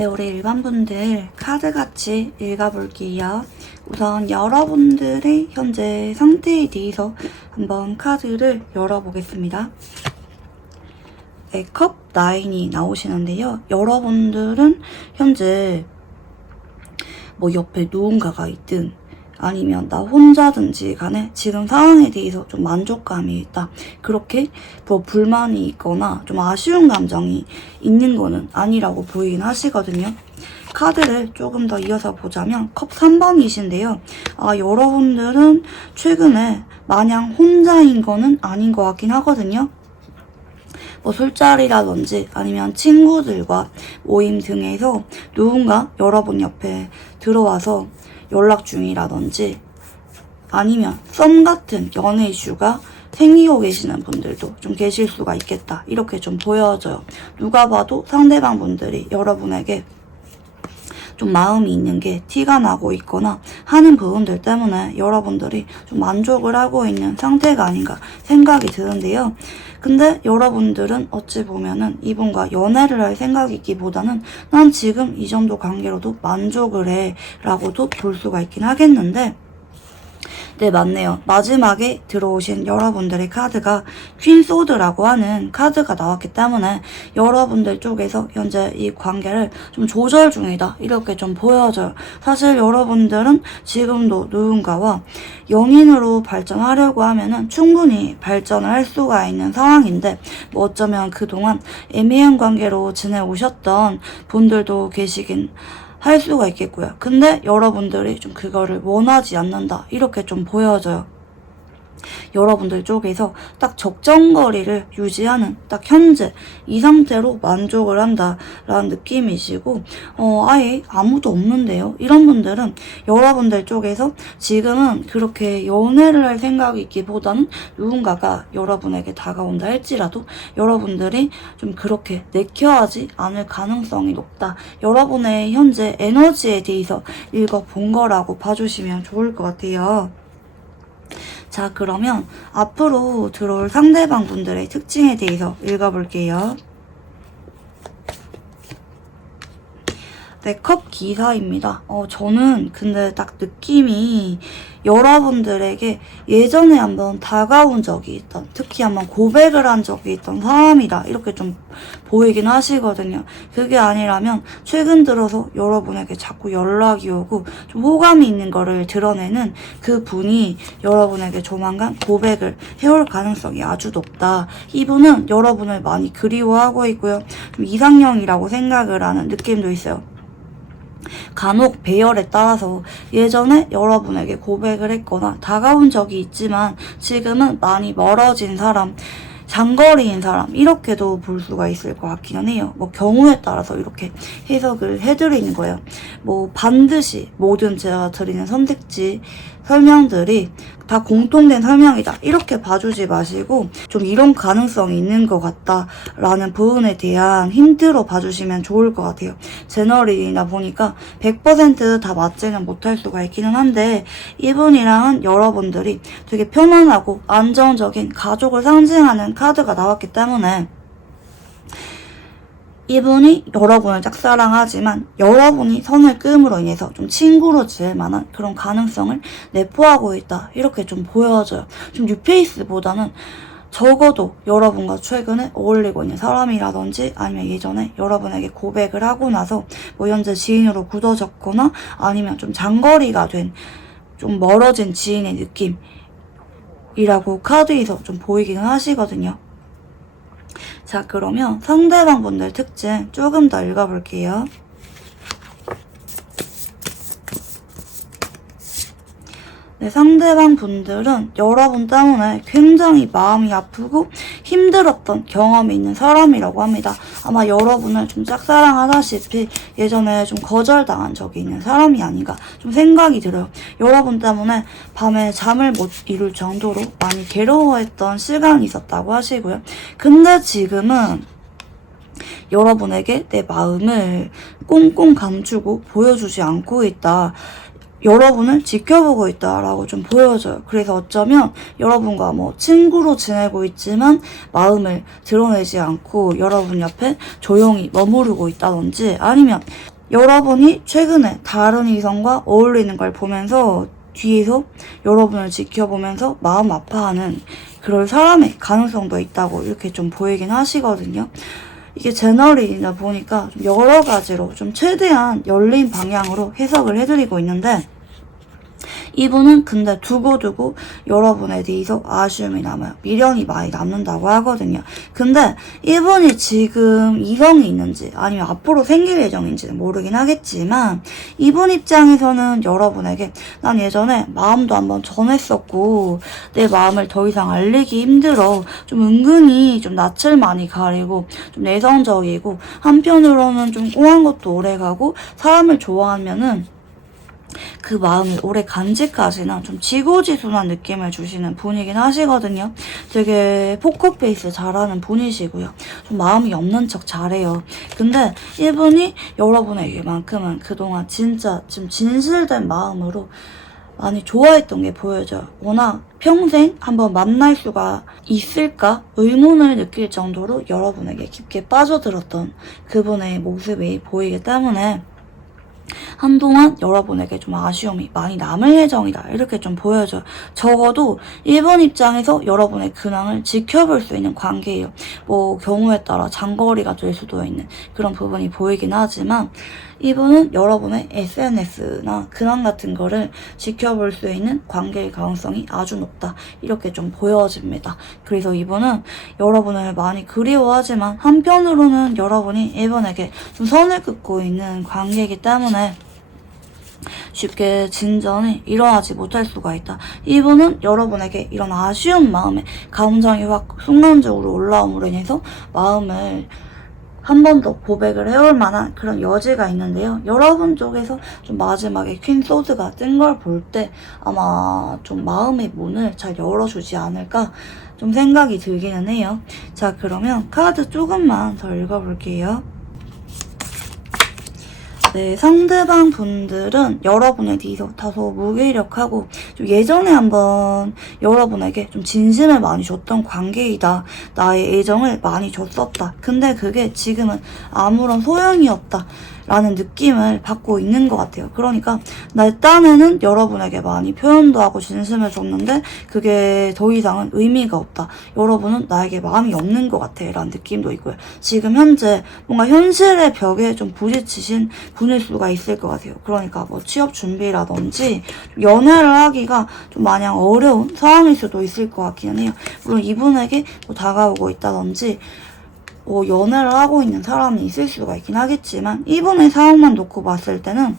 네, 우리 일반분들 카드같이 읽어볼게요. 우선 여러분들의 현재 상태에 대해서 한번 카드를 열어보겠습니다. 네, 컵 9이 나오시는데요. 여러분들은 현재 뭐 옆에 누군가가 있든 아니면 나 혼자든지 간에 지금 상황에 대해서 좀 만족감이 있다. 그렇게 뭐 불만이 있거나 좀 아쉬운 감정이 있는 거는 아니라고 보이긴 하시거든요. 카드를 조금 더 이어서 보자면 컵 3번이신데요. 여러분들은 최근에 마냥 혼자인 거는 아닌 것 같긴 하거든요. 뭐 술자리라든지 아니면 친구들과 모임 등에서 누군가 여러분 옆에 들어와서 연락 중이라든지 아니면 썸 같은 연애 이슈가 생기고 계시는 분들도 좀 계실 수가 있겠다. 이렇게 좀 보여져요. 누가 봐도 상대방 분들이 여러분에게 좀 마음이 있는 게 티가 나고 있거나 하는 부분들 때문에 여러분들이 좀 만족을 하고 있는 상태가 아닌가 생각이 드는데요. 근데 여러분들은 어찌 보면은 이분과 연애를 할 생각이기보다는 난 지금 이 정도 관계로도 만족을 해 라고도 볼 수가 있긴 하겠는데, 네, 맞네요. 마지막에 들어오신 여러분들의 카드가 퀸 소드라고 하는 카드가 나왔기 때문에 여러분들 쪽에서 현재 이 관계를 좀 조절 중이다. 이렇게 좀 보여져요. 사실 여러분들은 지금도 누군가와 연인으로 발전하려고 하면은 충분히 발전을 할 수가 있는 상황인데, 뭐 어쩌면 그동안 애매한 관계로 지내오셨던 분들도 계시긴 할 수가 있겠고요. 근데 여러분들이 좀 그거를 원하지 않는다. 이렇게 좀 보여져요. 여러분들 쪽에서 딱 적정거리를 유지하는 딱 현재 이 상태로 만족을 한다라는 느낌이시고, 아예 아무도 없는데요. 이런 분들은 여러분들 쪽에서 지금은 그렇게 연애를 할 생각이 있기보다는 누군가가 여러분에게 다가온다 할지라도 여러분들이 좀 그렇게 내켜하지 않을 가능성이 높다. 여러분의 현재 에너지에 대해서 읽어본 거라고 봐주시면 좋을 것 같아요. 자, 그러면 앞으로 들어올 상대방 분들의 특징에 대해서 읽어볼게요. 네, 컵 기사입니다. 저는 근데 딱 느낌이 여러분들에게 예전에 한번 다가온 적이 있던, 특히 한번 고백을 한 적이 있던 사람이다. 이렇게 좀 보이긴 하시거든요. 그게 아니라면 최근 들어서 여러분에게 자꾸 연락이 오고 좀 호감이 있는 거를 드러내는 그 분이 여러분에게 조만간 고백을 해올 가능성이 아주 높다. 이분은 여러분을 많이 그리워하고 있고요. 좀 이상형이라고 생각을 하는 느낌도 있어요. 간혹 배열에 따라서 예전에 여러분에게 고백을 했거나 다가온 적이 있지만 지금은 많이 멀어진 사람, 장거리인 사람, 이렇게도 볼 수가 있을 것 같기는 해요. 뭐 경우에 따라서 이렇게 해석을 해드리는 거예요. 뭐 반드시 모든 제가 드리는 선택지 설명들이 다 공통된 설명이다. 이렇게 봐주지 마시고 좀 이런 가능성이 있는 것 같다라는 부분에 대한 힌트로 봐주시면 좋을 것 같아요. 제너럴이다 보니까 100% 다 맞지는 못할 수가 있기는 한데, 이분이랑은 여러분들이 되게 편안하고 안정적인 가족을 상징하는 카드가 나왔기 때문에 이분이 여러분을 짝사랑하지만 여러분이 선을 끔으로 인해서 좀 친구로 지을 만한 그런 가능성을 내포하고 있다. 이렇게 좀 보여져요. 좀 뉴페이스보다는 적어도 여러분과 최근에 어울리고 있는 사람이라든지 아니면 예전에 여러분에게 고백을 하고 나서 뭐 현재 지인으로 굳어졌거나 아니면 좀 장거리가 된 좀 멀어진 지인의 느낌이라고 카드에서 좀 보이기는 하시거든요. 자, 그러면 상대방 분들 특징 조금 더 읽어볼게요. 네, 상대방 분들은 여러분 때문에 굉장히 마음이 아프고 힘들었던 경험이 있는 사람이라고 합니다. 아마 여러분을 좀 짝사랑하다시피 예전에 좀 거절당한 적이 있는 사람이 아닌가 좀 생각이 들어요. 여러분 때문에 밤에 잠을 못 이룰 정도로 많이 괴로워했던 시간이 있었다고 하시고요. 근데 지금은 여러분에게 내 마음을 꽁꽁 감추고 보여주지 않고 있다. 여러분을 지켜보고 있다라고 좀 보여져요. 그래서 어쩌면 여러분과 뭐 친구로 지내고 있지만 마음을 드러내지 않고 여러분 옆에 조용히 머무르고 있다든지, 아니면 여러분이 최근에 다른 이성과 어울리는 걸 보면서 뒤에서 여러분을 지켜보면서 마음 아파하는 그럴 사람의 가능성도 있다고 이렇게 좀 보이긴 하시거든요. 이게 제너럴이다 보니까 좀 여러 가지로 좀 최대한 열린 방향으로 해석을 해드리고 있는데, 이분은 근데 두고두고 여러분에 대해서 아쉬움이 남아요. 미련이 많이 남는다고 하거든요. 근데 이분이 지금 이성이 있는지 아니면 앞으로 생길 예정인지는 모르긴 하겠지만, 이분 입장에서는 여러분에게 난 예전에 마음도 한번 전했었고 내 마음을 더 이상 알리기 힘들어, 좀 은근히 좀 낯을 많이 가리고 좀 내성적이고 한편으로는 좀 꽁한 것도 오래가고 사람을 좋아하면은 그 마음을 오래 간직하시는 좀 지고지순한 느낌을 주시는 분이긴 하시거든요. 되게 포커페이스 잘하는 분이시고요. 좀 마음이 없는 척 잘해요. 근데 이분이 여러분에게만큼은 그동안 진짜 좀 진실된 마음으로 많이 좋아했던 게 보여져요. 워낙 평생 한번 만날 수가 있을까 의문을 느낄 정도로 여러분에게 깊게 빠져들었던 그분의 모습이 보이기 때문에 한동안 여러분에게 좀 아쉬움이 많이 남을 예정이다, 이렇게 좀 보여져요. 적어도 이분 입장에서 여러분의 근황을 지켜볼 수 있는 관계예요. 뭐 경우에 따라 장거리가 될 수도 있는 그런 부분이 보이긴 하지만, 이분은 여러분의 SNS나 근황 같은 거를 지켜볼 수 있는 관계의 가능성이 아주 높다, 이렇게 좀 보여집니다. 그래서 이분은 여러분을 많이 그리워하지만 한편으로는 여러분이 이분에게 좀 선을 긋고 있는 관계이기 때문에 쉽게 진전이 일어나지 못할 수가 있다. 이분은 여러분에게 이런 아쉬운 마음에 감정이 확 순간적으로 올라옴으로 인해서 마음을 한 번 더 고백을 해올 만한 그런 여지가 있는데요. 여러분 쪽에서 좀 마지막에 퀸 소드가 뜬 걸 볼 때 아마 좀 마음의 문을 잘 열어주지 않을까 좀 생각이 들기는 해요. 자, 그러면 카드 조금만 더 읽어볼게요. 네, 상대방 분들은 여러분에 대해서 다소 무기력하고 좀 예전에 한번 여러분에게 좀 진심을 많이 줬던 관계이다. 나의 애정을 많이 줬었다. 근데 그게 지금은 아무런 소용이 없다. 라는 느낌을 받고 있는 것 같아요. 그러니까 내 딴에는 여러분에게 많이 표현도 하고 진심을 줬는데 그게 더 이상은 의미가 없다. 여러분은 나에게 마음이 없는 것 같아. 라는 느낌도 있고요. 지금 현재 뭔가 현실의 벽에 좀 부딪히신 분일 수가 있을 것 같아요. 그러니까 뭐 취업 준비라든지 연애를 하기가 좀 마냥 어려운 상황일 수도 있을 것 같기는 해요. 물론 이분에게 뭐 다가오고 있다든지 연애를 하고 있는 사람이 있을 수가 있긴 하겠지만, 이분의 상황만 놓고 봤을 때는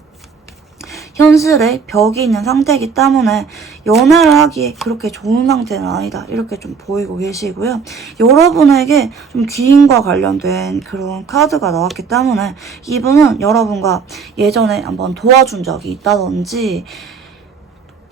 현실에 벽이 있는 상태이기 때문에 연애를 하기에 그렇게 좋은 상태는 아니다, 이렇게 좀 보이고 계시고요. 여러분에게 좀 귀인과 관련된 그런 카드가 나왔기 때문에 이분은 여러분과 예전에 한번 도와준 적이 있다든지,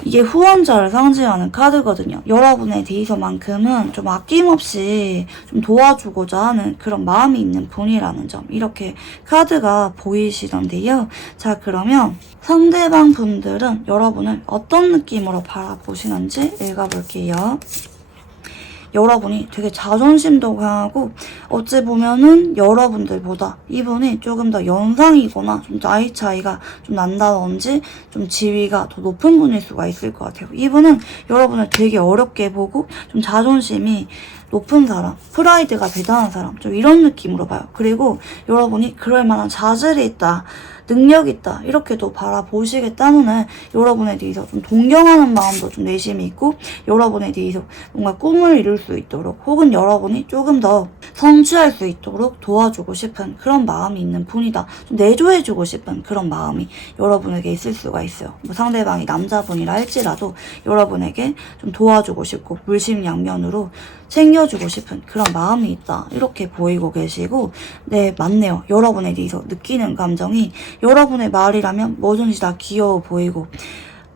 이게 후원자를 상징하는 카드거든요. 여러분에 대해서만큼은 좀 아낌없이 좀 도와주고자 하는 그런 마음이 있는 분이라는 점, 이렇게 카드가 보이시던데요. 자, 그러면 상대방 분들은 여러분을 어떤 느낌으로 바라보시는지 읽어볼게요. 여러분이 되게 자존심도 강하고 어찌 보면은 여러분들보다 이분이 조금 더 연상이거나 좀 나이 차이가 좀 난다든지 좀 지위가 더 높은 분일 수가 있을 것 같아요. 이분은 여러분을 되게 어렵게 보고 좀 자존심이 높은 사람, 프라이드가 대단한 사람, 좀 이런 느낌으로 봐요. 그리고 여러분이 그럴 만한 자질이 있다, 능력이 있다, 이렇게도 바라보시기 때문에 여러분에 대해서 좀 동경하는 마음도 좀 내심이 있고, 여러분에 대해서 뭔가 꿈을 이룰 수 있도록 혹은 여러분이 조금 더 성취할 수 있도록 도와주고 싶은 그런 마음이 있는 분이다. 좀 내조해주고 싶은 그런 마음이 여러분에게 있을 수가 있어요. 뭐 상대방이 남자분이라 할지라도 여러분에게 좀 도와주고 싶고 물심양면으로 챙겨주고 싶은 그런 마음이 있다, 이렇게 보이고 계시고, 네, 맞네요. 여러분에 대해서 느끼는 감정이 여러분의 말이라면 뭐든지 다 귀여워 보이고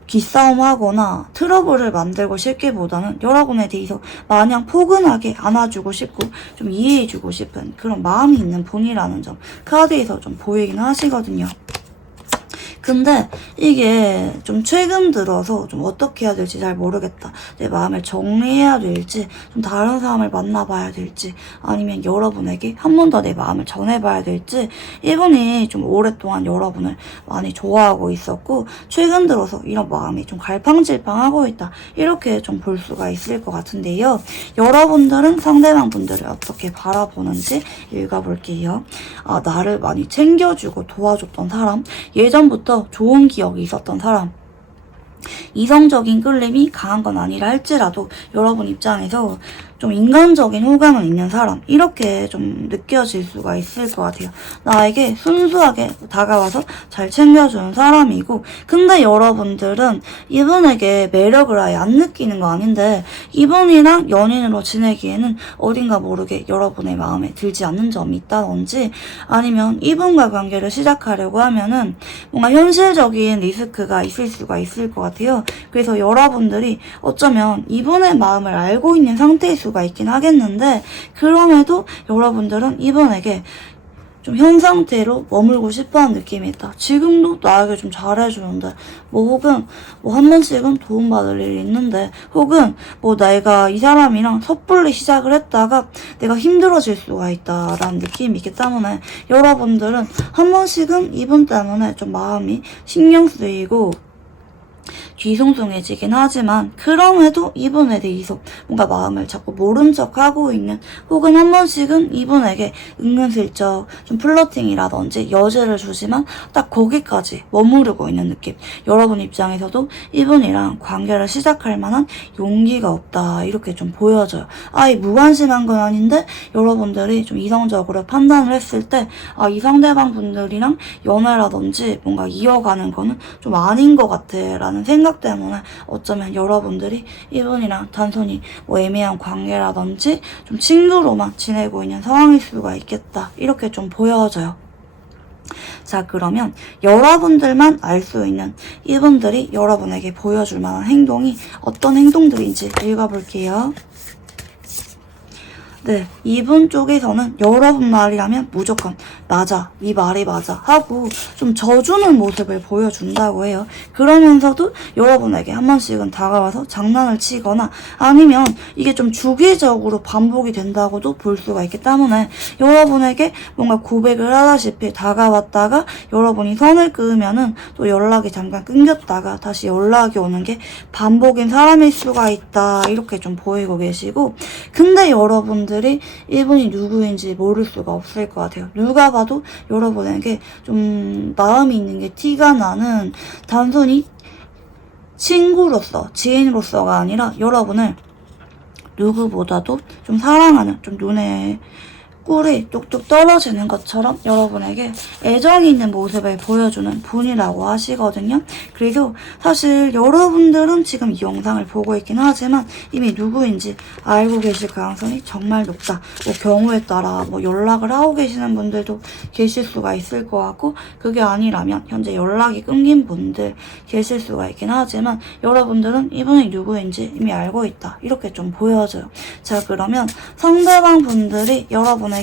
기싸움하거나 트러블을 만들고 싶기보다는 여러분에 대해서 마냥 포근하게 안아주고 싶고 좀 이해해주고 싶은 그런 마음이 있는 분이라는 점 카드에서 좀 보이긴 하시거든요. 근데 이게 좀 최근 들어서 좀 어떻게 해야 될지 잘 모르겠다. 내 마음을 정리해야 될지, 좀 다른 사람을 만나봐야 될지, 아니면 여러분에게 한 번 더 내 마음을 전해봐야 될지, 이분이 좀 오랫동안 여러분을 많이 좋아하고 있었고, 최근 들어서 이런 마음이 좀 갈팡질팡하고 있다. 이렇게 좀 볼 수가 있을 것 같은데요. 여러분들은 상대방 분들을 어떻게 바라보는지 읽어볼게요. 나를 많이 챙겨주고 도와줬던 사람, 예전부터 좋은 기억이 있었던 사람, 이성적인 끌림이 강한 건 아니라 할지라도 여러분 입장에서 좀 인간적인 호감은 있는 사람, 이렇게 좀 느껴질 수가 있을 것 같아요. 나에게 순수하게 다가와서 잘 챙겨주는 사람이고, 근데 여러분들은 이분에게 매력을 아예 안 느끼는 거 아닌데, 이분이랑 연인으로 지내기에는 어딘가 모르게 여러분의 마음에 들지 않는 점이 있다든지, 아니면 이분과 관계를 시작하려고 하면은 뭔가 현실적인 리스크가 있을 수가 있을 것 같아요. 그래서 여러분들이 어쩌면 이분의 마음을 알고 있는 상태일 수가 있긴 하겠는데, 그럼에도 여러분들은 이분에게 좀 현 상태로 머물고 싶어하는 느낌이 있다. 지금도 나에게 좀 잘해주는데, 혹은 한 번씩은 도움받을 일이 있는데, 혹은 내가 이 사람이랑 섣불리 시작을 했다가 내가 힘들어질 수가 있다라는 느낌이 있기 때문에, 여러분들은 한 번씩은 이분 때문에 좀 마음이 신경 쓰이고 뒤숭숭해지긴 하지만, 그럼에도 이분에 대해서 뭔가 마음을 자꾸 모른 척하고 있는, 혹은 한 번씩은 이분에게 은근슬쩍 좀 플러팅이라든지 여지를 주지만 딱 거기까지 머무르고 있는 느낌. 여러분 입장에서도 이분이랑 관계를 시작할 만한 용기가 없다, 이렇게 좀 보여져요. 아예 무관심한 건 아닌데 여러분들이 좀 이성적으로 판단을 했을 때 이 상대방 분들이랑 연애라든지 뭔가 이어가는 거는 좀 아닌 것 같아 라는 생각 때문에 어쩌면 여러분들이 이분이랑 단순히 애매한 관계라든지 좀 친구로만 지내고 있는 상황일 수가 있겠다, 이렇게 좀 보여져요. 자, 그러면 여러분들만 알 수 있는 이분들이 여러분에게 보여줄 만한 행동이 어떤 행동들인지 읽어볼게요. 네, 이분 쪽에서는 여러분 말이라면 무조건 맞아, 네 말이 맞아 하고 좀 져주는 모습을 보여준다고 해요. 그러면서도 여러분에게 한 번씩은 다가와서 장난을 치거나, 아니면 이게 좀 주기적으로 반복이 된다고도 볼 수가 있기 때문에, 여러분에게 뭔가 고백을 하다시피 다가왔다가 여러분이 선을 그으면은 또 연락이 잠깐 끊겼다가 다시 연락이 오는 게 반복인 사람일 수가 있다, 이렇게 좀 보이고 계시고, 근데 여러분들이 이분이 누구인지 모를 수가 없을 것 같아요. 누가 봐도 여러분에게 좀 마음이 있는 게 티가 나는, 단순히 친구로서, 지인으로서가 아니라 여러분을 누구보다도 좀 사랑하는, 좀 눈에 꿀이 뚝뚝 떨어지는 것처럼 여러분에게 애정이 있는 모습을 보여주는 분이라고 하시거든요. 그리고 사실 여러분들은 지금 이 영상을 보고 있긴 하지만 이미 누구인지 알고 계실 가능성이 정말 높다. 경우에 따라 연락을 하고 계시는 분들도 계실 수가 있을 것 같고, 그게 아니라면 현재 연락이 끊긴 분들 계실 수가 있긴 하지만, 여러분들은 이분이 누구인지 이미 알고 있다, 이렇게 좀 보여져요. 자, 그러면 상대방 분들이 여러분에게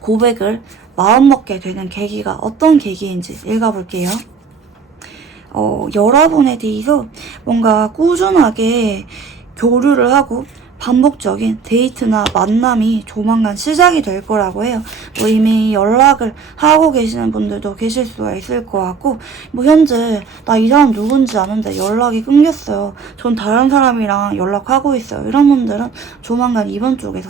고백을 마음먹게 되는 계기가 어떤 계기인지 읽어볼게요. 여러분에 대해서 뭔가 꾸준하게 교류를 하고 반복적인 데이트나 만남이 조만간 시작이 될 거라고 해요. 이미 연락을 하고 계시는 분들도 계실 수가 있을 것 같고, 현재 나 이 사람 누군지 아는데 연락이 끊겼어요, 전 다른 사람이랑 연락하고 있어요, 이런 분들은 조만간 이번 쪽에서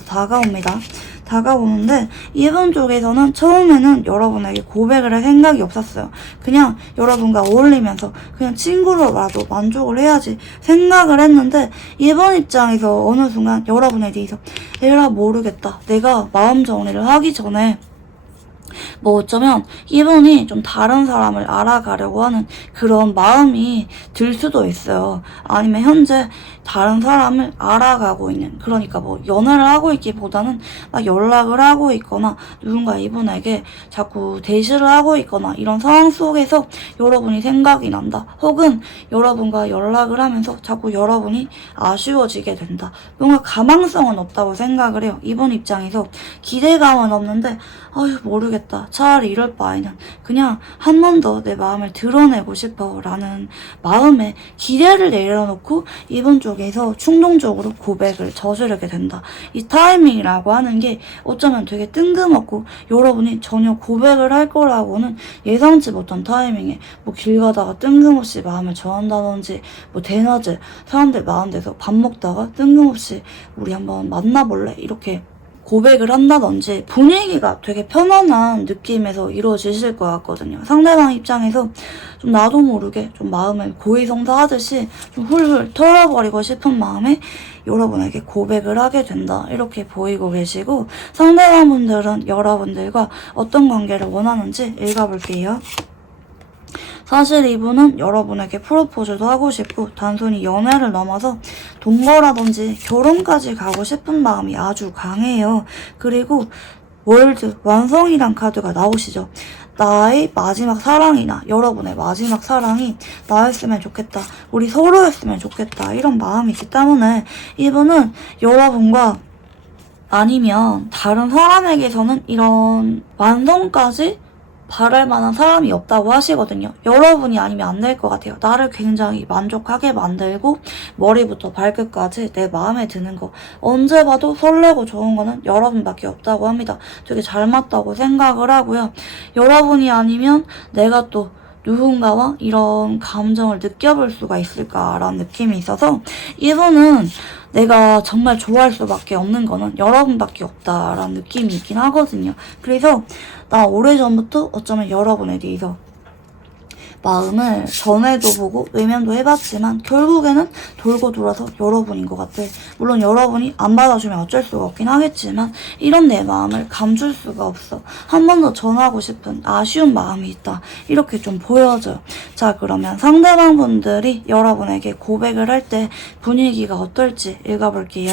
다가오는데, 이번 쪽에서는 처음에는 여러분에게 고백을 할 생각이 없었어요. 그냥 여러분과 어울리면서 그냥 친구로라도 만족을 해야지 생각을 했는데, 이번 입장에서 어느 순간 여러분에 대해서 에라 모르겠다, 내가 마음 정리를 하기 전에 어쩌면 이분이 좀 다른 사람을 알아가려고 하는 그런 마음이 들 수도 있어요. 아니면 현재 다른 사람을 알아가고 있는, 그러니까 연애를 하고 있기보다는 막 연락을 하고 있거나 누군가 이분에게 자꾸 대시를 하고 있거나 이런 상황 속에서 여러분이 생각이 난다, 혹은 여러분과 연락을 하면서 자꾸 여러분이 아쉬워지게 된다. 뭔가 가망성은 없다고 생각을 해요. 이분 입장에서 기대감은 없는데 모르겠다, 차라리 이럴 바에는 그냥 한 번 더 내 마음을 드러내고 싶어 라는 마음에 기대를 내려놓고 이분 쪽에서 충동적으로 고백을 저지르게 된다. 이 타이밍이라고 하는 게 어쩌면 되게 뜬금없고 여러분이 전혀 고백을 할 거라고는 예상치 못한 타이밍에 뭐 길 가다가 뜬금없이 마음을 전한다든지 뭐 대낮에 사람들 많은 데서 밥 먹다가 뜬금없이 우리 한번 만나볼래? 이렇게 고백을 한다든지 분위기가 되게 편안한 느낌에서 이루어지실 것 같거든요. 상대방 입장에서 좀 나도 모르게 좀 마음을 고해성사하듯이 좀 훌훌 털어버리고 싶은 마음에 여러분에게 고백을 하게 된다. 이렇게 보이고 계시고 상대방분들은 여러분들과 어떤 관계를 원하는지 읽어볼게요. 사실 이분은 여러분에게 프로포즈도 하고 싶고 단순히 연애를 넘어서 동거라든지 결혼까지 가고 싶은 마음이 아주 강해요. 그리고 월드 완성이란 카드가 나오시죠. 나의 마지막 사랑이나 여러분의 마지막 사랑이 나였으면 좋겠다. 우리 서로였으면 좋겠다. 이런 마음이 있기 때문에 이분은 여러분과 아니면 다른 사람에게서는 이런 완성까지 바랄 만한 사람이 없다고 하시거든요. 여러분이 아니면 안 될 것 같아요. 나를 굉장히 만족하게 만들고 머리부터 발끝까지 내 마음에 드는 거 언제 봐도 설레고 좋은 거는 여러분밖에 없다고 합니다. 되게 잘 맞다고 생각을 하고요. 여러분이 아니면 내가 또 누군가와 이런 감정을 느껴볼 수가 있을까라는 느낌이 있어서 이분은 내가 정말 좋아할 수밖에 없는 거는 여러분밖에 없다라는 느낌이 있긴 하거든요. 그래서 나 오래전부터 어쩌면 여러분에 대해서 마음을 전에도 보고 외면도 해봤지만 결국에는 돌고 돌아서 여러분인 것 같아. 물론 여러분이 안 받아주면 어쩔 수가 없긴 하겠지만 이런 내 마음을 감출 수가 없어. 한 번 더 전하고 싶은 아쉬운 마음이 있다. 이렇게 좀 보여져요. 자, 그러면 상대방 분들이 여러분에게 고백을 할 때 분위기가 어떨지 읽어볼게요.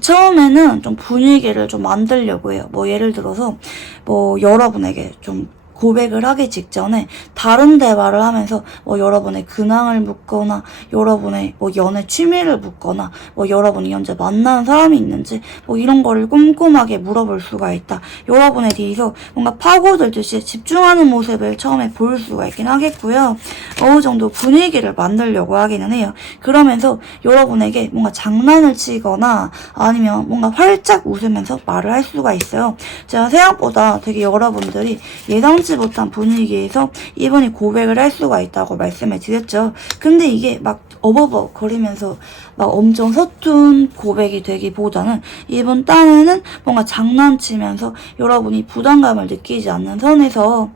처음에는 좀 분위기를 좀 만들려고 해요. 뭐 예를 들어서 뭐 여러분에게 좀 고백을 하기 직전에 다른 대화를 하면서 뭐 여러분의 근황을 묻거나 여러분의 뭐 연애 취미를 묻거나 뭐 여러분이 현재 만나는 사람이 있는지 뭐 이런 거를 꼼꼼하게 물어볼 수가 있다. 여러분에 대해서 뭔가 파고들듯이 집중하는 모습을 처음에 볼 수가 있긴 하겠고요. 어느 정도 분위기를 만들려고 하기는 해요. 그러면서 여러분에게 뭔가 장난을 치거나 아니면 뭔가 활짝 웃으면서 말을 할 수가 있어요. 제가 생각보다 되게 여러분들이 예상치 못한 분위기에서 이분이 고백을 할 수가 있다고 말씀을 드렸죠. 근데 이게 막 어버버 거리면서 막 엄청 서툰 고백이 되기보다는 이분 딴에는 뭔가 장난치면서 여러분이 부담감을 느끼지 않는 선에서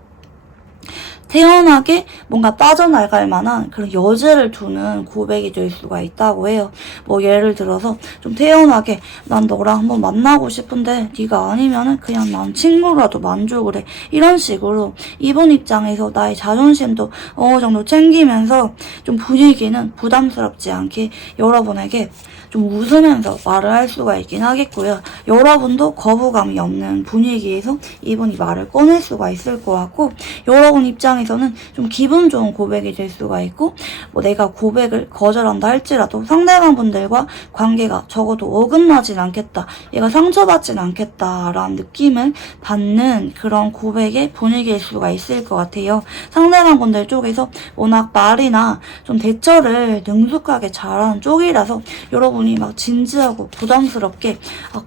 태연하게 뭔가 빠져나갈 만한 그런 여지를 두는 고백이 될 수가 있다고 해요. 뭐 예를 들어서 좀 태연하게 난 너랑 한번 만나고 싶은데 네가 아니면은 그냥 난 친구라도 만족을 해. 이런 식으로 이분 입장에서 나의 자존심도 어느 정도 챙기면서 좀 분위기는 부담스럽지 않게 여러분에게 좀 웃으면서 말을 할 수가 있긴 하겠고요. 여러분도 거부감이 없는 분위기에서 이분이 말을 꺼낼 수가 있을 것 같고 여러분 입장에서는 좀 기분 좋은 고백이 될 수가 있고 뭐 내가 고백을 거절한다 할지라도 상대방 분들과 관계가 적어도 어긋나진 않겠다. 얘가 상처받진 않겠다라는 느낌을 받는 그런 고백의 분위기일 수가 있을 것 같아요. 상대방 분들 쪽에서 워낙 말이나 좀 대처를 능숙하게 잘하는 쪽이라서 여러분이 막 진지하고 부담스럽게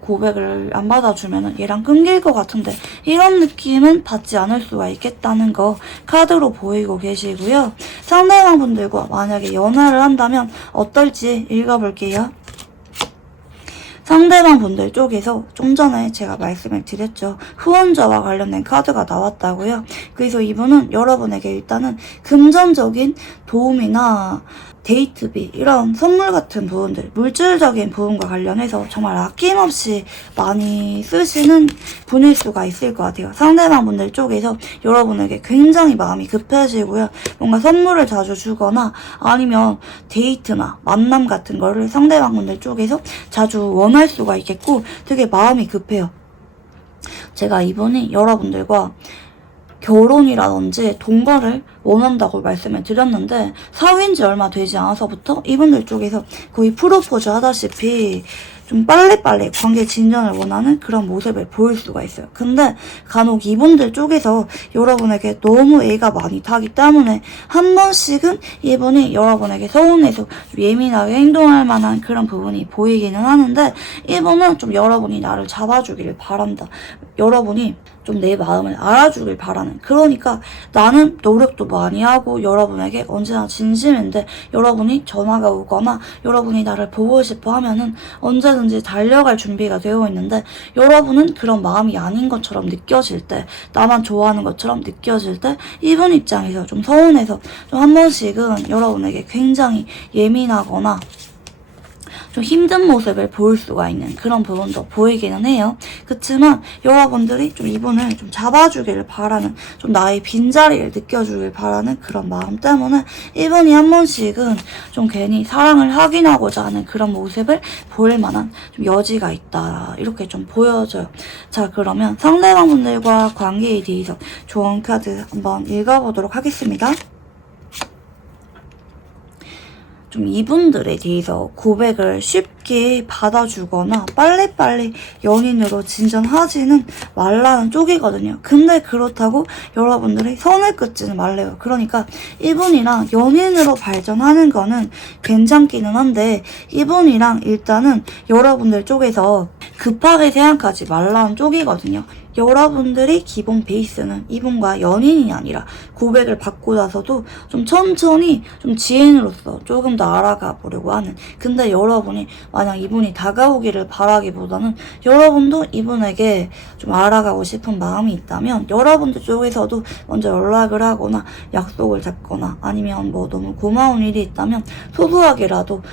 고백을 안 받아주면 얘랑 끊길 것 같은데 이런 느낌은 받지 않을 수가 있겠다는 거 카드로 보이고 계시고요. 상대방 분들과 만약에 연애를 한다면 어떨지 읽어볼게요. 상대방 분들 쪽에서 좀 전에 제가 말씀을 드렸죠. 후원자와 관련된 카드가 나왔다고요. 그래서 이분은 여러분에게 일단은 금전적인 도움이나 데이트비 이런 선물 같은 부분들 물질적인 부분과 관련해서 정말 아낌없이 많이 쓰시는 분일 수가 있을 것 같아요. 상대방 분들 쪽에서 여러분에게 굉장히 마음이 급해지고요. 뭔가 선물을 자주 주거나 아니면 데이트나 만남 같은 거를 상대방 분들 쪽에서 자주 원할 수가 있겠고 되게 마음이 급해요. 제가 이분이 여러분들과 결혼이라든지 동거를 원한다고 말씀을 드렸는데 사귄 지 얼마 되지 않아서부터 이분들 쪽에서 거의 프로포즈 하다시피 좀 빨리빨리 관계 진전을 원하는 그런 모습을 보일 수가 있어요. 근데 간혹 이분들 쪽에서 여러분에게 너무 애가 많이 타기 때문에 한 번씩은 이분이 여러분에게 서운해서 좀 예민하게 행동할 만한 그런 부분이 보이기는 하는데, 이분은 좀 여러분이 나를 잡아주기를 바란다. 여러분이 좀 내 마음을 알아주길 바라는, 그러니까 나는 노력도 많이 하고 여러분에게 언제나 진심인데 여러분이 전화가 오거나 여러분이 나를 보고 싶어 하면은 언제든지 달려갈 준비가 되어 있는데, 여러분은 그런 마음이 아닌 것처럼 느껴질 때, 나만 좋아하는 것처럼 느껴질 때 이분 입장에서 좀 서운해서 좀 한 번씩은 여러분에게 굉장히 예민하거나 좀 힘든 모습을 보일 수가 있는 그런 부분도 보이기는 해요. 그렇지만 여러분들이 좀 이분을 좀 잡아주기를 바라는, 좀 나의 빈자리를 느껴주길 바라는 그런 마음 때문에 이분이 한 번씩은 좀 괜히 사랑을 확인하고자 하는 그런 모습을 보일 만한 좀 여지가 있다, 이렇게 좀 보여져요. 자, 그러면 상대방분들과 관계에 대해서 조언 카드 한번 읽어보도록 하겠습니다. 좀 이분들에 대해서 고백을 쉽게 받아주거나 빨리빨리 연인으로 진전하지는 말라는 쪽이거든요. 근데 그렇다고 여러분들이 선을 긋지는 말래요. 그러니까 이분이랑 연인으로 발전하는 거는 괜찮기는 한데, 이분이랑 일단은 여러분들 쪽에서 급하게 생각하지 말라는 쪽이거든요. 여러분들이 기본 베이스는 이분과 연인이 아니라 고백을 받고 나서도 좀 천천히 좀 지인으로서 조금 더 알아가 보려고 하는, 근데 여러분이 만약 이분이 다가오기를 바라기보다는 여러분도 이분에게 좀 알아가고 싶은 마음이 있다면 여러분들 쪽에서도 먼저 연락을 하거나 약속을 잡거나, 아니면 뭐 너무 고마운 일이 있다면 소소하게라도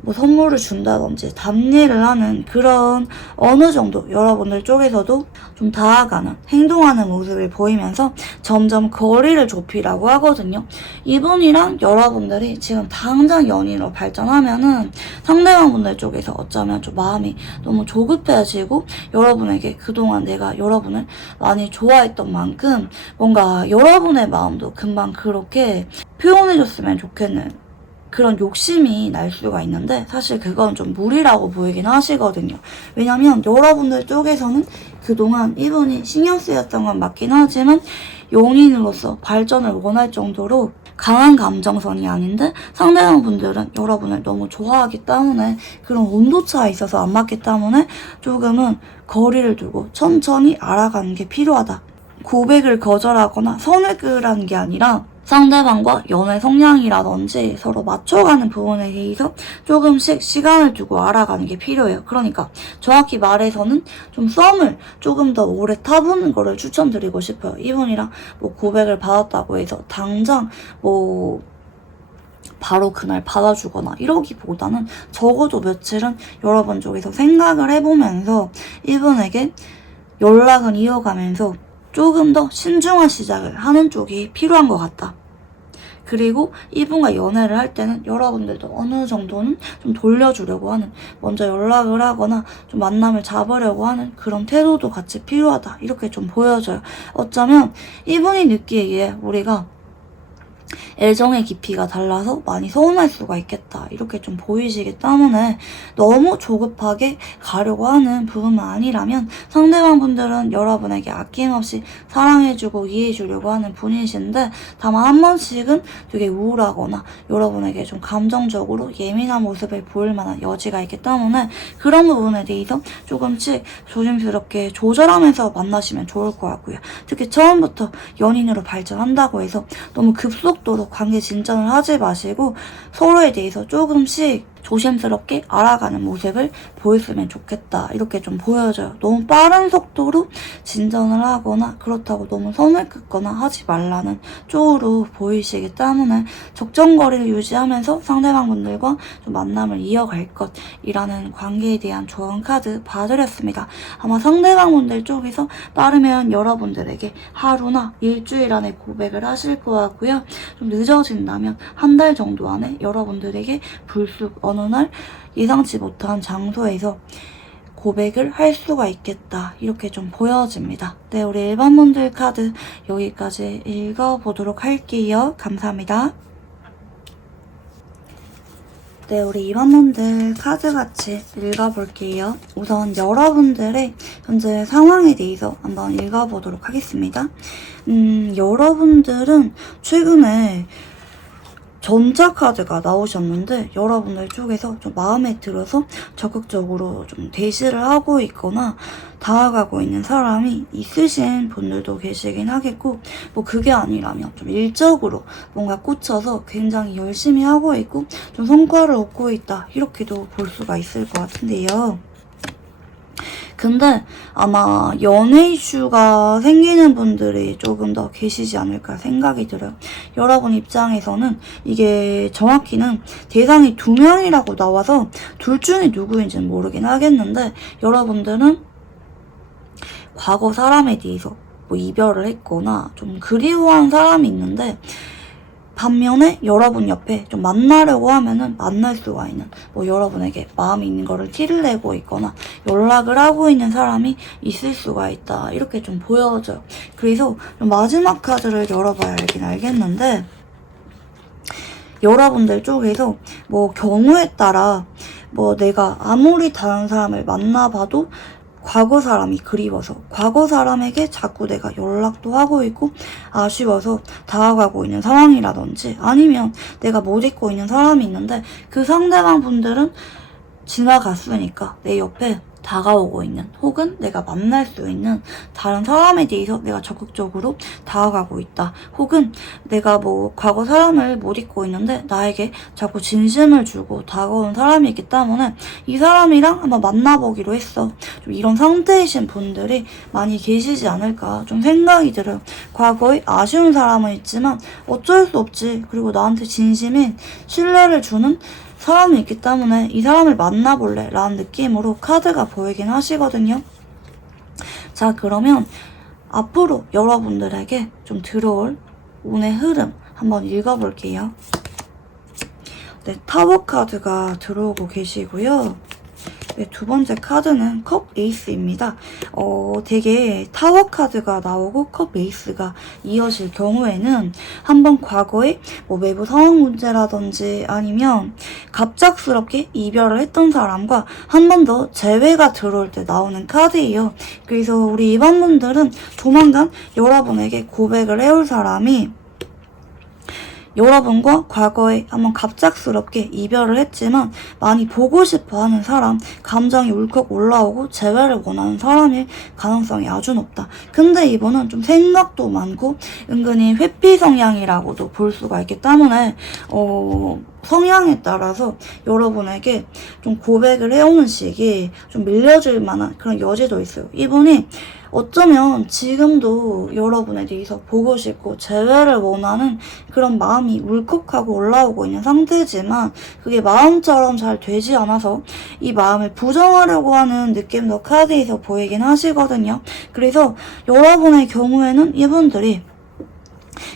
뭐 선물을 준다든지 답례를 하는 그런 어느 정도 여러분들 쪽에서도 좀 다가가는, 행동하는 모습을 보이면서 점점 거리를 좁히라고 하거든요. 이분이랑 여러분들이 지금 당장 연인으로 발전하면은 상대방분들 쪽에서 어쩌면 좀 마음이 너무 조급해지고, 여러분에게 그동안 내가 여러분을 많이 좋아했던 만큼 뭔가 여러분의 마음도 금방 그렇게 표현해줬으면 좋겠는 그런 욕심이 날 수가 있는데, 사실 그건 좀 무리라고 보이긴 하시거든요. 왜냐면 여러분들 쪽에서는 그동안 이분이 신경 쓰였던 건 맞긴 하지만 연인으로서 발전을 원할 정도로 강한 감정선이 아닌데, 상대방 분들은 여러분을 너무 좋아하기 때문에 그런 온도차에 있어서 안 맞기 때문에 조금은 거리를 두고 천천히 알아가는 게 필요하다. 고백을 거절하거나 선을 그으라는 게 아니라 상대방과 연애 성향이라든지 서로 맞춰가는 부분에 대해서 조금씩 시간을 두고 알아가는 게 필요해요. 그러니까 정확히 말해서는 좀 썸을 조금 더 오래 타보는 거를 추천드리고 싶어요. 이분이랑 뭐 고백을 받았다고 해서 당장 뭐 바로 그날 받아주거나 이러기보다는 적어도 며칠은 여러분 쪽에서 생각을 해보면서 이분에게 연락은 이어가면서 조금 더 신중한 시작을 하는 쪽이 필요한 것 같다. 그리고 이분과 연애를 할 때는 여러분들도 어느 정도는 좀 돌려주려고 하는, 먼저 연락을 하거나 좀 만남을 잡으려고 하는 그런 태도도 같이 필요하다, 이렇게 좀 보여져요. 어쩌면 이분이 느끼기에 우리가 애정의 깊이가 달라서 많이 서운할 수가 있겠다, 이렇게 좀 보이시기 때문에 너무 조급하게 가려고 하는 부분만 아니라면 상대방 분들은 여러분에게 아낌없이 사랑해주고 이해해주려고 하는 분이신데, 다만 한 번씩은 되게 우울하거나 여러분에게 좀 감정적으로 예민한 모습을 보일 만한 여지가 있기 때문에 그런 부분에 대해서 조금씩 조심스럽게 조절하면서 만나시면 좋을 것 같고요. 특히 처음부터 연인으로 발전한다고 해서 너무 급속도로 관계 진전을 하지 마시고 서로에 대해서 조금씩 조심스럽게 알아가는 모습을 보였으면 좋겠다, 이렇게 좀 보여져요. 너무 빠른 속도로 진전을 하거나 그렇다고 너무 선을 긋거나 하지 말라는 쪽으로 보이시기 때문에 적정거리를 유지하면서 상대방분들과 좀 만남을 이어갈 것이라는 관계에 대한 조언 카드 봐드렸습니다. 아마 상대방분들 쪽에서 빠르면 여러분들에게 하루나 일주일 안에 고백을 하실 것 같고요. 좀 늦어진다면 한 달 정도 안에 여러분들에게 불쑥 어느 날 예상치 못한 장소에서 고백을 할 수가 있겠다, 이렇게 좀 보여집니다. 네, 우리 일반 분들 카드 여기까지 읽어보도록 할게요. 감사합니다. 네, 우리 이반분들 카드 같이 읽어볼게요. 우선 여러분들의 현재 상황에 대해서 한번 읽어보도록 하겠습니다. 여러분들은 최근에 전자 카드가 나오셨는데 여러분들 쪽에서 좀 마음에 들어서 적극적으로 좀 대시를 하고 있거나 다가가고 있는 사람이 있으신 분들도 계시긴 하겠고, 뭐 그게 아니라면 좀 일적으로 뭔가 꽂혀서 굉장히 열심히 하고 있고 좀 성과를 얻고 있다, 이렇게도 볼 수가 있을 것 같은데요. 근데 아마 연애 이슈가 생기는 분들이 조금 더 계시지 않을까 생각이 들어요. 여러분 입장에서는 이게 정확히는 대상이 2명이라고 나와서 둘 중에 누구인지는 모르긴 하겠는데, 여러분들은 과거 사람에 대해서 뭐 이별을 했거나 좀 그리워한 사람이 있는데, 반면에 여러분 옆에 좀 만나려고 하면은 만날 수가 있는, 뭐 여러분에게 마음이 있는 거를 티를 내고 있거나 연락을 하고 있는 사람이 있을 수가 있다, 이렇게 좀 보여져요. 그래서 좀 마지막 카드를 열어봐야 알긴 알겠는데, 여러분들 쪽에서 뭐 경우에 따라 뭐 내가 아무리 다른 사람을 만나봐도 과거 사람이 그리워서 과거 사람에게 자꾸 내가 연락도 하고 있고 아쉬워서 다가가고 있는 상황이라든지, 아니면 내가 못 잊고 있는 사람이 있는데 그 상대방 분들은 지나갔으니까 내 옆에 다가오고 있는, 혹은 내가 만날 수 있는 다른 사람에 대해서 내가 적극적으로 다가가고 있다, 혹은 내가 뭐 과거 사람을 못 잊고 있는데 나에게 자꾸 진심을 주고 다가온 사람이 있기 때문에 이 사람이랑 한번 만나보기로 했어, 좀 이런 상태이신 분들이 많이 계시지 않을까 좀 생각이 들어요. 과거에 아쉬운 사람은 있지만 어쩔 수 없지, 그리고 나한테 진심인 신뢰를 주는 사람이 있기 때문에 이 사람을 만나볼래 라는 느낌으로 카드가 보이긴 하시거든요. 자, 그러면 앞으로 여러분들에게 좀 들어올 운의 흐름 한번 읽어볼게요. 네, 타워 카드가 들어오고 계시고요. 네, 두 번째 카드는 컵 에이스입니다. 되게 타워 카드가 나오고 컵 에이스가 이어질 경우에는 한번 과거에 뭐 외부 상황 문제라든지 아니면 갑작스럽게 이별을 했던 사람과 한 번 더 재회가 들어올 때 나오는 카드예요. 그래서 우리 이번 분들은 조만간 여러분에게 고백을 해올 사람이 여러분과 과거에 한번 갑작스럽게 이별을 했지만 많이 보고 싶어 하는 사람, 감정이 울컥 올라오고 재회를 원하는 사람일 가능성이 아주 높다. 근데 이분은 좀 생각도 많고 은근히 회피 성향이라고도 볼 수가 있기 때문에 성향에 따라서 여러분에게 좀 고백을 해오는 식이 좀 밀려질 만한 그런 여지도 있어요. 이분이 어쩌면 지금도 여러분에 대해서 보고 싶고 재회를 원하는 그런 마음이 울컥하고 올라오고 있는 상태지만 그게 마음처럼 잘 되지 않아서 이 마음을 부정하려고 하는 느낌도 카드에서 보이긴 하시거든요. 그래서 여러분의 경우에는 이분들이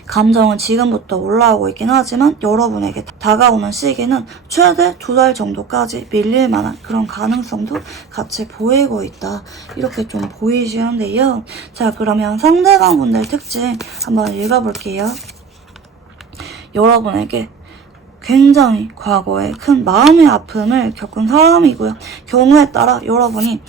감정은 지금부터 올라오고 있긴 하지만 여러분에게 다가오는 시기는 최대 2달 정도까지 밀릴 만한 그런 가능성도 같이 보이고 있다, 이렇게 좀 보이시는데요. 자, 그러면 상대방 분들 특징 한번 읽어볼게요. 여러분에게 굉장히 과거에 큰 마음의 아픔을 겪은 사람이고요. 경우에 따라 여러분이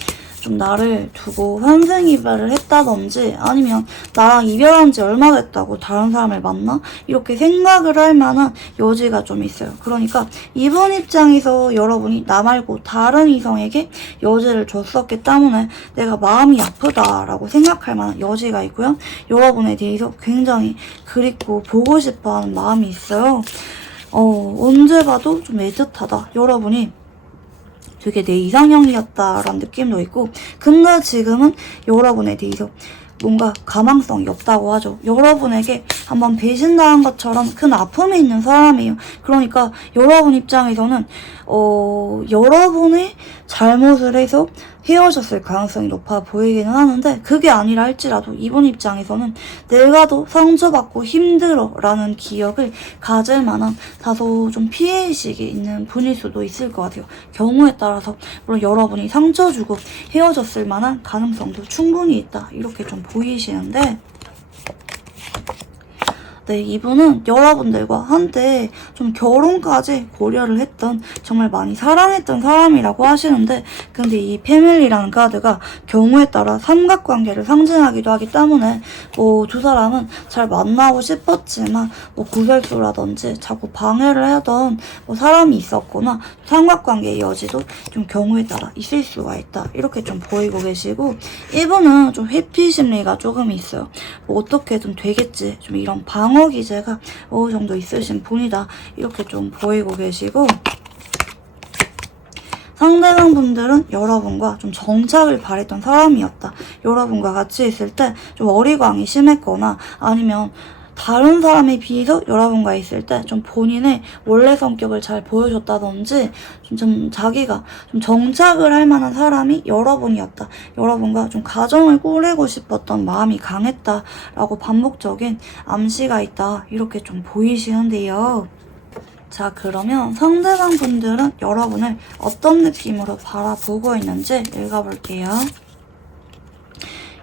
좀 나를 두고 환생이별을 했다든지 아니면 나랑 이별한 지 얼마 됐다고 다른 사람을 만나? 이렇게 생각을 할 만한 여지가 좀 있어요. 그러니까 이분 입장에서 여러분이 나 말고 다른 이성에게 여지를 줬었기 때문에 내가 마음이 아프다라고 생각할 만한 여지가 있고요. 여러분에 대해서 굉장히 그립고 보고 싶어하는 마음이 있어요. 언제 봐도 좀 애틋하다, 여러분이 되게 내 이상형이었다라는 느낌도 있고, 근데 지금은 여러분에 대해서 뭔가 가망성이 없다고 하죠. 여러분에게 한번 배신당한 것처럼 큰 아픔이 있는 사람이에요. 그러니까 여러분 입장에서는 여러분의 잘못을 해서 헤어졌을 가능성이 높아 보이기는 하는데, 그게 아니라 할지라도 이분 입장에서는 내가 더 상처받고 힘들어 라는 기억을 가질 만한 다소 좀 피해의식이 있는 분일 수도 있을 것 같아요. 경우에 따라서 물론 여러분이 상처 주고 헤어졌을 만한 가능성도 충분히 있다, 이렇게 좀 보이시는데, 네, 이분은 여러분들과 한때 좀 결혼까지 고려를 했던 정말 많이 사랑했던 사람이라고 하시는데 근데 이 패밀리라는 카드가 경우에 따라 삼각관계를 상징하기도 하기 때문에 뭐 두 사람은 잘 만나고 싶었지만 뭐 구설수라든지 자꾸 방해를 하던 뭐 사람이 있었거나 삼각관계의 여지도 좀 경우에 따라 있을 수가 있다. 이렇게 좀 보이고 계시고 이분은 좀 회피 심리가 조금 있어요. 뭐 어떻게든 되겠지. 좀 이런 방어 기제가 어느 정도 있으신 분이다. 이렇게 좀 보이고 계시고 상대방 분들은 여러분과 좀 정착을 바랬던 사람이었다. 여러분과 같이 있을 때 좀 어리광이 심했거나 아니면 다른 사람에 비해서 여러분과 있을 때 좀 본인의 원래 성격을 잘 보여줬다든지 좀 자기가 좀 정착을 할 만한 사람이 여러분이었다. 여러분과 좀 가정을 꾸리고 싶었던 마음이 강했다라고 반복적인 암시가 있다. 이렇게 좀 보이시는데요. 자, 그러면 상대방 분들은 여러분을 어떤 느낌으로 바라보고 있는지 읽어볼게요.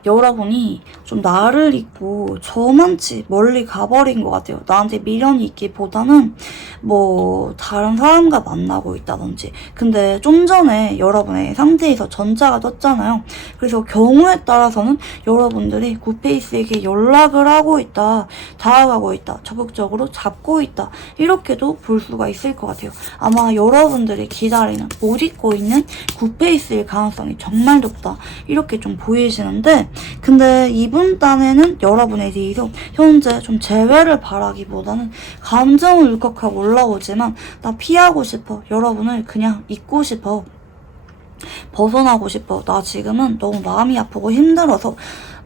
여러분이 좀 나를 잊고 저만치 멀리 가버린 것 같아요. 나한테 미련이 있기보다는 뭐 다른 사람과 만나고 있다든지. 근데 좀 전에 여러분의 상태에서 전자가 떴잖아요. 그래서 경우에 따라서는 여러분들이 굿페이스에게 연락을 하고 있다, 다가가고 있다, 적극적으로 잡고 있다, 이렇게도 볼 수가 있을 것 같아요. 아마 여러분들이 기다리는, 못 잊고 있는 굿페이스일 가능성이 정말 높다, 이렇게 좀 보이시는데 근데 이분 딴에는 여러분에 대해서 현재 좀 재회를 바라기보다는 감정을 울컥하고 올라오지만 나 피하고 싶어, 여러분을 그냥 잊고 싶어, 벗어나고 싶어, 나 지금은 너무 마음이 아프고 힘들어서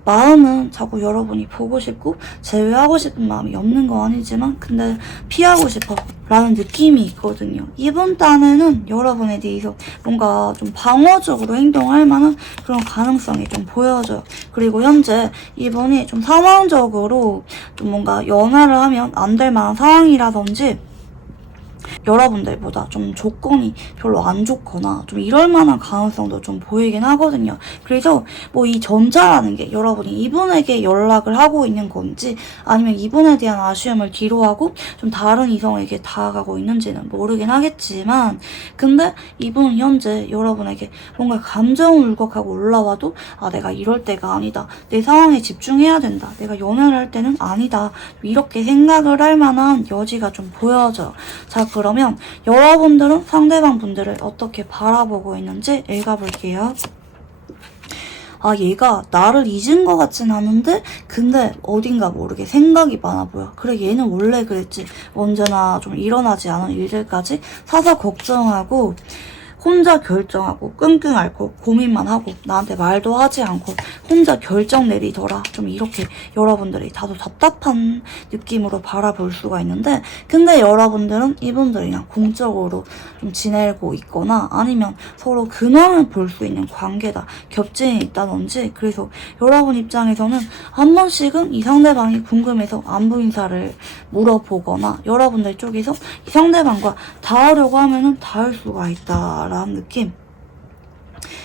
마음은 자꾸 여러분이 보고 싶고 제외하고 싶은 마음이 없는 건 아니지만 근데 피하고 싶어 라는 느낌이 있거든요. 이번 딴에는 여러분에 대해서 뭔가 좀 방어적으로 행동할 만한 그런 가능성이 좀 보여져요. 그리고 현재 이분이 좀 상황적으로 좀 뭔가 연애를 하면 안 될 만한 상황이라든지 여러분들보다 좀 조건이 별로 안 좋거나 좀 이럴 만한 가능성도 좀 보이긴 하거든요. 그래서 뭐 이 전자라는 게 여러분이 이분에게 연락을 하고 있는 건지 아니면 이분에 대한 아쉬움을 뒤로하고 좀 다른 이성에게 다가가고 있는지는 모르긴 하겠지만 근데 이분은 현재 여러분에게 뭔가 감정을 울컥하고 올라와도 아 내가 이럴 때가 아니다. 내 상황에 집중해야 된다. 내가 연애를 할 때는 아니다. 이렇게 생각을 할 만한 여지가 좀 보여져요. 자, 그러면 여러분들은 상대방 분들을 어떻게 바라보고 있는지 읽어볼게요. 아, 얘가 나를 잊은 것 같진 않은데 근데 어딘가 모르게 생각이 많아 보여. 그래, 얘는 원래 그랬지. 언제나 좀 일어나지 않은 일들까지 사서 걱정하고 혼자 결정하고 끙끙 앓고 고민만 하고 나한테 말도 하지 않고 혼자 결정 내리더라. 좀 이렇게 여러분들이 다소 답답한 느낌으로 바라볼 수가 있는데 근데 여러분들은 이분들이랑 공적으로 좀 지내고 있거나 아니면 서로 근황을 볼 수 있는 관계다. 겹친이 있다든지 그래서 여러분 입장에서는 한 번씩은 이 상대방이 궁금해서 안부 인사를 물어보거나 여러분들 쪽에서 이 상대방과 닿으려고 하면은 닿을 수가 있다. 라는 느낌.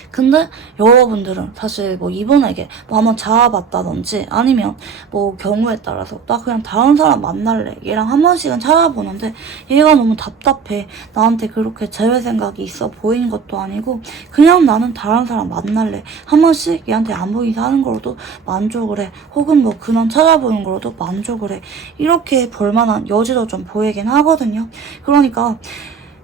근데 여러분들은 사실 뭐 이분에게 뭐 한번 잡아봤다든지 아니면 뭐 경우에 따라서 나 그냥 다른 사람 만날래, 얘랑 한 번씩은 찾아보는데 얘가 너무 답답해, 나한테 그렇게 재회 생각이 있어 보이는 것도 아니고 그냥 나는 다른 사람 만날래, 한 번씩 얘한테 안부 인사하는 거로도 만족을 해, 혹은 뭐 근황 찾아보는 거로도 만족을 해, 이렇게 볼만한 여지도 좀 보이긴 하거든요. 그러니까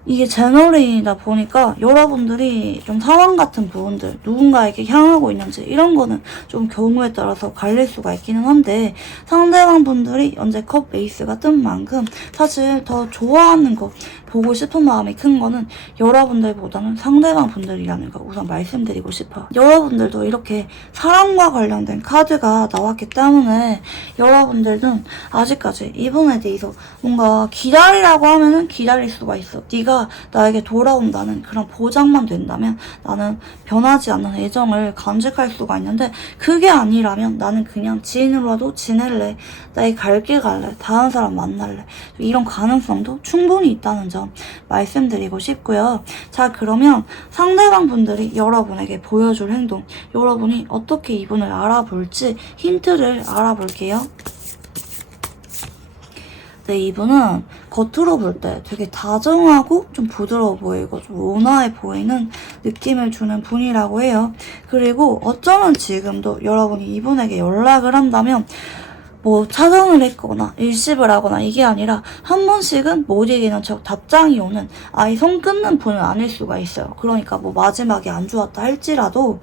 이게 제너레인이다 보니까 여러분들이 좀 상황 같은 부분들 누군가에게 향하고 있는지 이런 거는 좀 경우에 따라서 갈릴 수가 있기는 한데 상대방 분들이 현재 컵 베이스가 뜬 만큼 사실 더 좋아하는 거 보고 싶은 마음이 큰 거는 여러분들보다는 상대방 분들이라는 거 우선 말씀드리고 싶어요. 여러분들도 이렇게 사랑과 관련된 카드가 나왔기 때문에 여러분들은 아직까지 이분에 대해서 뭔가 기다리라고 하면은 기다릴 수가 있어. 네가 나에게 돌아온다는 그런 보장만 된다면 나는 변하지 않는 애정을 간직할 수가 있는데 그게 아니라면 나는 그냥 지인으로라도 지낼래. 나의 갈 길 갈래. 다른 사람 만날래. 이런 가능성도 충분히 있다는 점 말씀드리고 싶고요. 자, 그러면 상대방 분들이 여러분에게 보여줄 행동, 여러분이 어떻게 이분을 알아볼지 힌트를 알아볼게요. 네, 이분은 겉으로 볼 때 되게 다정하고 좀 부드러워 보이고 좀 온화해 보이는 느낌을 주는 분이라고 해요. 그리고 어쩌면 지금도 여러분이 이분에게 연락을 한다면 뭐 차단을 했거나 일십을 하거나 이게 아니라 한 번씩은 못 이기는 척 답장이 오는 아예 성 끊는 분은 아닐 수가 있어요. 그러니까 뭐 마지막에 안 좋았다 할지라도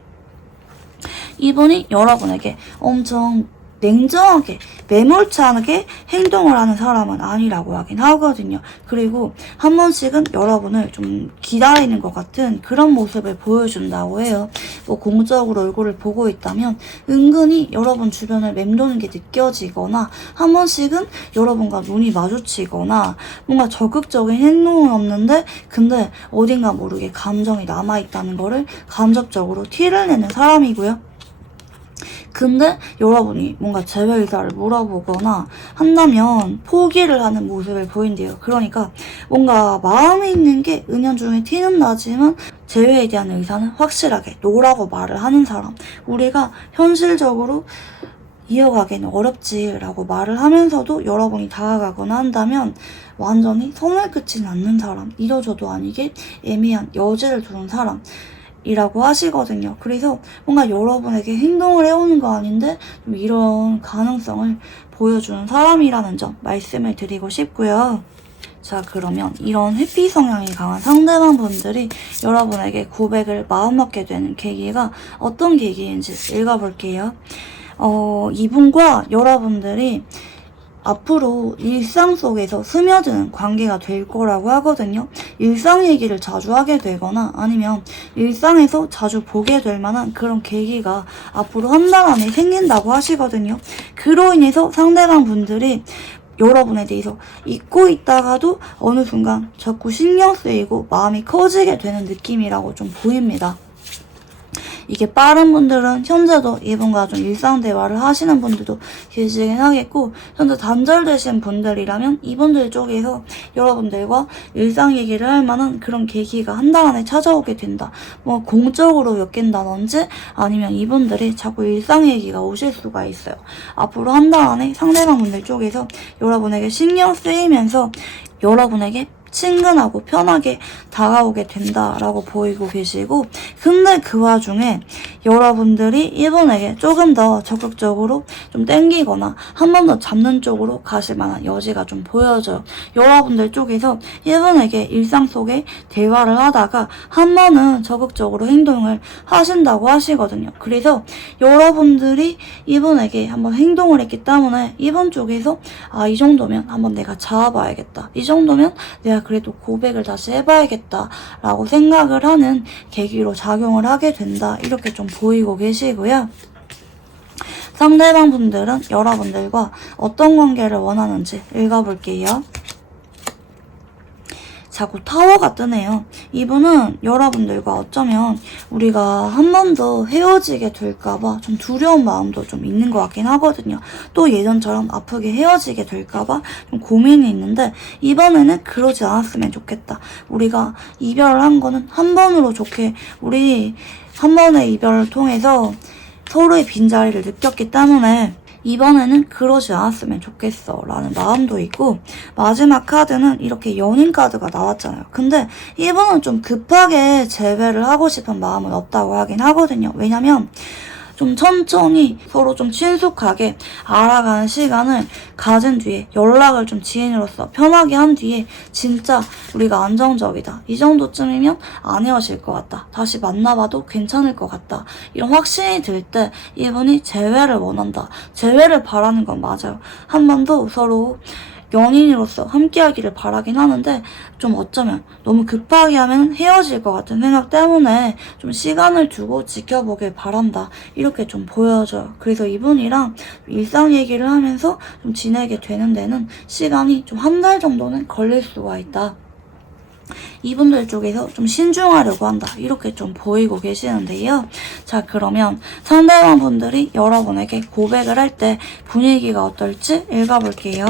이분이 여러분에게 엄청 냉정하게 매몰차게 행동을 하는 사람은 아니라고 하긴 하거든요. 그리고 한 번씩은 여러분을 좀 기다리는 것 같은 그런 모습을 보여준다고 해요. 뭐 공적으로 얼굴을 보고 있다면 은근히 여러분 주변을 맴도는 게 느껴지거나 한 번씩은 여러분과 눈이 마주치거나 뭔가 적극적인 행동은 없는데 근데 어딘가 모르게 감정이 남아있다는 거를 간접적으로 티를 내는 사람이고요. 근데 여러분이 뭔가 재회 의사를 물어보거나 한다면 포기를 하는 모습을 보인대요. 그러니까 뭔가 마음에 있는 게 은연중에 티는 나지만 재회에 대한 의사는 확실하게 노라고 말을 하는 사람. 우리가 현실적으로 이어가기는 어렵지라고 말을 하면서도 여러분이 다가가거나 한다면 완전히 선을 긋지는 않는 사람. 이러저도 아니게 애매한 여지를 두는 사람. 이라고 하시거든요. 그래서 뭔가 여러분에게 행동을 해오는 거 아닌데 좀 이런 가능성을 보여주는 사람이라는 점 말씀을 드리고 싶고요. 자, 그러면 이런 회피 성향이 강한 상대방 분들이 여러분에게 고백을 마음먹게 되는 계기가 어떤 계기인지 읽어볼게요. 이분과 여러분들이 앞으로 일상 속에서 스며드는 관계가 될 거라고 하거든요. 일상 얘기를 자주 하게 되거나 아니면 일상에서 자주 보게 될 만한 그런 계기가 앞으로 한 달 안에 생긴다고 하시거든요. 그로 인해서 상대방 분들이 여러분에 대해서 잊고 있다가도 어느 순간 자꾸 신경 쓰이고 마음이 커지게 되는 느낌이라고 좀 보입니다. 이게 빠른 분들은 현재도 이분과 좀 일상 대화를 하시는 분들도 계시긴 하겠고 현재 단절되신 분들이라면 이분들 쪽에서 여러분들과 일상 얘기를 할 만한 그런 계기가 한 달 안에 찾아오게 된다. 뭐 공적으로 엮인다든지 아니면 이분들이 자꾸 일상 얘기가 오실 수가 있어요. 앞으로 한 달 안에 상대방 분들 쪽에서 여러분에게 신경 쓰이면서 여러분에게 친근하고 편하게 다가오게 된다라고 보이고 계시고 근데 그 와중에 여러분들이 이분에게 조금 더 적극적으로 좀 땡기거나 한 번 더 잡는 쪽으로 가실 만한 여지가 좀 보여져요. 여러분들 쪽에서 이분에게 일상 속에 대화를 하다가 한 번은 적극적으로 행동을 하신다고 하시거든요. 그래서 여러분들이 이분에게 한번 행동을 했기 때문에 이분 쪽에서 이 정도면 한번 내가 잡아봐야겠다. 이 정도면 내가 그래도 고백을 다시 해봐야겠다 라고 생각을 하는 계기로 작용을 하게 된다. 이렇게 좀 보이고 계시고요. 상대방 분들은 여러분들과 어떤 관계를 원하는지 읽어볼게요. 자꾸 타워가 뜨네요. 이분은 여러분들과 어쩌면 우리가 한 번 더 헤어지게 될까봐 좀 두려운 마음도 좀 있는 것 같긴 하거든요. 또 예전처럼 아프게 헤어지게 될까봐 좀 고민이 있는데 이번에는 그러지 않았으면 좋겠다. 우리가 이별을 한 거는 한 번으로 좋게 우리 한 번의 이별을 통해서 서로의 빈자리를 느꼈기 때문에 이번에는 그러지 않았으면 좋겠어 라는 마음도 있고 마지막 카드는 이렇게 연인 카드가 나왔잖아요. 근데 이분은 좀 급하게 재회를 하고 싶은 마음은 없다고 하긴 하거든요. 왜냐면 좀 천천히 서로 좀 친숙하게 알아가는 시간을 가진 뒤에 연락을 좀 지인으로서 편하게 한 뒤에 진짜 우리가 안정적이다. 이 정도쯤이면 안 헤어질 것 같다. 다시 만나봐도 괜찮을 것 같다. 이런 확신이 들 때 이분이 재회를 원한다. 재회를 바라는 건 맞아요. 한 번 더 서로 연인으로서 함께하기를 바라긴 하는데 좀 어쩌면 너무 급하게 하면 헤어질 것 같은 생각 때문에 좀 시간을 두고 지켜보길 바란다. 이렇게 좀 보여져요. 그래서 이분이랑 일상 얘기를 하면서 좀 지내게 되는 데는 시간이 좀 한 달 정도는 걸릴 수가 있다. 이분들 쪽에서 좀 신중하려고 한다. 이렇게 좀 보이고 계시는데요. 자, 그러면 상대방 분들이 여러분에게 고백을 할 때 분위기가 어떨지 읽어볼게요.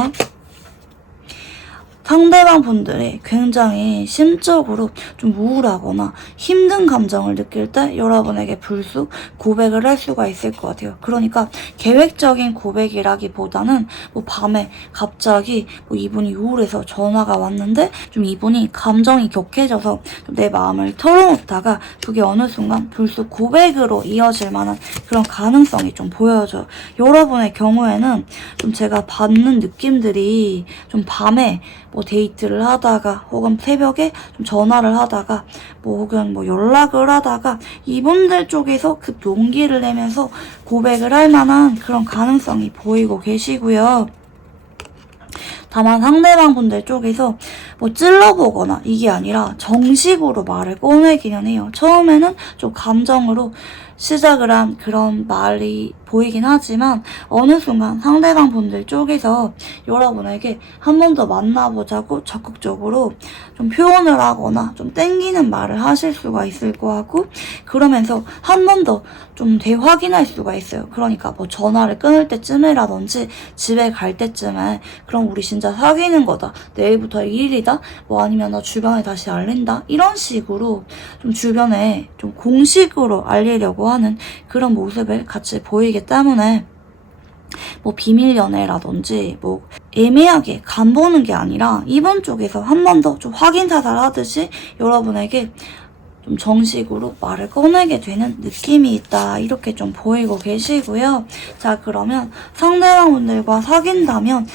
상대방 분들이 굉장히 심적으로 좀 우울하거나 힘든 감정을 느낄 때 여러분에게 불쑥 고백을 할 수가 있을 것 같아요. 그러니까 계획적인 고백이라기보다는 뭐 밤에 갑자기 뭐 이분이 우울해서 전화가 왔는데 좀 이분이 감정이 격해져서 좀 내 마음을 털어놓다가 그게 어느 순간 불쑥 고백으로 이어질 만한 그런 가능성이 좀 보여져요. 여러분의 경우에는 좀 제가 받는 느낌들이 좀 밤에 뭐 데이트를 하다가 혹은 새벽에 좀 전화를 하다가 뭐 혹은 뭐 연락을 하다가 이분들 쪽에서 급 용기를 내면서 고백을 할 만한 그런 가능성이 보이고 계시고요. 다만 상대방 분들 쪽에서 뭐 찔러보거나 이게 아니라 정식으로 말을 꺼내기는 해요. 처음에는 좀 감정으로 시작을 한 그런 말이 보이긴 하지만 어느 순간 상대방 분들 쪽에서 여러분에게 한 번 더 만나보자고 적극적으로 좀 표현을 하거나 좀 땡기는 말을 하실 수가 있을 것 같고, 그러면서 한 번 더 좀 되확인할 수가 있어요. 그러니까 뭐 전화를 끊을 때쯤이라든지 집에 갈 때쯤에 그럼 우리 진짜 사귀는 거다, 내일부터 1일이다, 뭐 아니면 나 주변에 다시 알린다, 이런 식으로 좀 주변에 좀 공식으로 알리려고 하는 그런 모습을 같이 보이기 때문에 뭐 비밀 연애라든지 뭐 애매하게 간 보는 게 아니라 이번 쪽에서 한 번 더 좀 확인 사살 하듯이 여러분에게 좀 정식으로 말을 꺼내게 되는 느낌이 있다, 이렇게 좀 보이고 계시고요. 자, 그러면 상대방분들과 사귄다면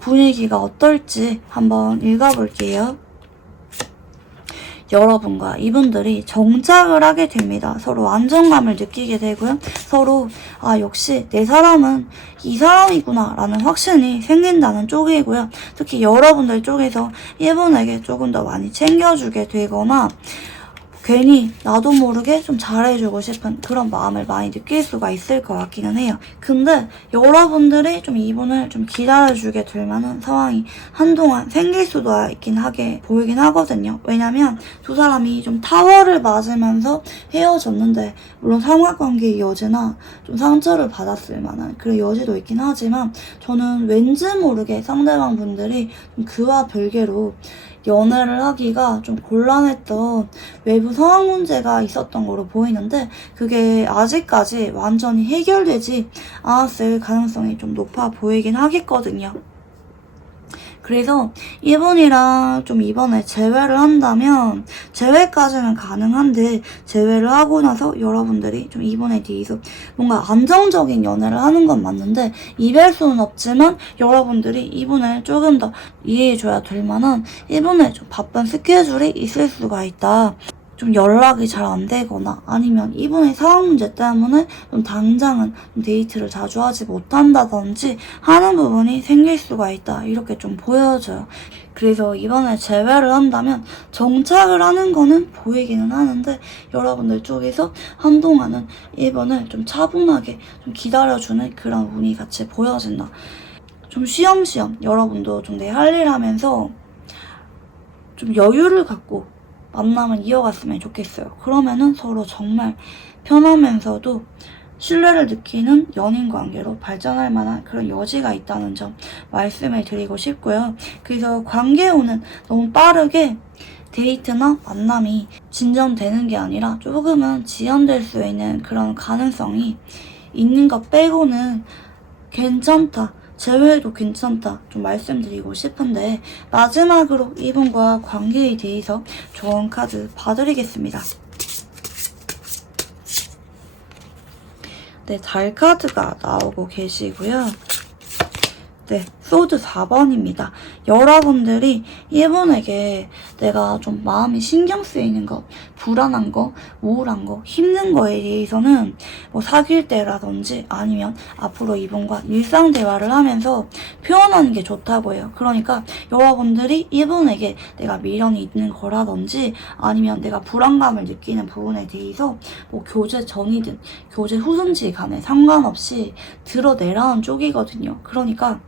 분위기가 어떨지 한번 읽어볼게요. 여러분과 이분들이 정착을 하게 됩니다. 서로 안정감을 느끼게 되고요. 서로 역시 내 사람은 이 사람이구나 라는 확신이 생긴다는 쪽이고요. 특히 여러분들 쪽에서 이분에게 조금 더 많이 챙겨주게 되거나 괜히 나도 모르게 좀 잘해주고 싶은 그런 마음을 많이 느낄 수가 있을 것 같기는 해요. 근데 여러분들이 좀 이분을 좀 기다려주게 될 만한 상황이 한동안 생길 수도 있긴 하게 보이긴 하거든요. 왜냐면 두 사람이 좀 타워를 맞으면서 헤어졌는데, 물론 삼각관계의 여지나 좀 상처를 받았을 만한 그런 여지도 있긴 하지만, 저는 왠지 모르게 상대방 분들이 좀 그와 별개로 연애를 하기가 좀 곤란했던 외부 상황 문제가 있었던 거로 보이는데, 그게 아직까지 완전히 해결되지 않았을 가능성이 좀 높아 보이긴 하겠거든요. 그래서 이분이랑 좀 이번에 재회를 한다면, 재회까지는 가능한데 재회를 하고 나서 여러분들이 좀 이번에 대해서 뭔가 안정적인 연애를 하는 건 맞는데 이별 수는 없지만 여러분들이 이분을 조금 더 이해해줘야 될 만한 이분의 좀 바쁜 스케줄이 있을 수가 있다. 좀 연락이 잘 안 되거나 아니면 이분의 상황 문제 때문에 좀 당장은 데이트를 자주 하지 못한다든지 하는 부분이 생길 수가 있다, 이렇게 좀 보여져요. 그래서 이번에 재회를 한다면 정착을 하는 거는 보이기는 하는데 여러분들 쪽에서 한동안은 이분을 좀 차분하게 좀 기다려주는 그런 운이 같이 보여진다. 좀 쉬엄쉬엄 여러분도 좀 내 할 일 하면서 좀 여유를 갖고 만남을 이어갔으면 좋겠어요. 그러면은 서로 정말 편하면서도 신뢰를 느끼는 연인 관계로 발전할 만한 그런 여지가 있다는 점 말씀을 드리고 싶고요. 그래서 관계운은 너무 빠르게 데이트나 만남이 진전되는 게 아니라 조금은 지연될 수 있는 그런 가능성이 있는 것 빼고는 괜찮다, 재회도 괜찮다 좀 말씀드리고 싶은데, 마지막으로 이분과 관계에 대해서 조언 카드 봐드리겠습니다. 네, 달 카드가 나오고 계시고요. 네, 소드 4번입니다. 여러분들이 이분에게 내가 좀 마음이 신경 쓰이는 거, 불안한 거, 우울한 거, 힘든 거에 대해서는 뭐 사귈 때라든지 아니면 앞으로 이분과 일상 대화를 하면서 표현하는 게 좋다고 해요. 그러니까 여러분들이 이분에게 내가 미련이 있는 거라든지 아니면 내가 불안감을 느끼는 부분에 대해서 뭐 교제 전이든 교제 후든지 간에 상관없이 드러내라는 쪽이거든요. 그러니까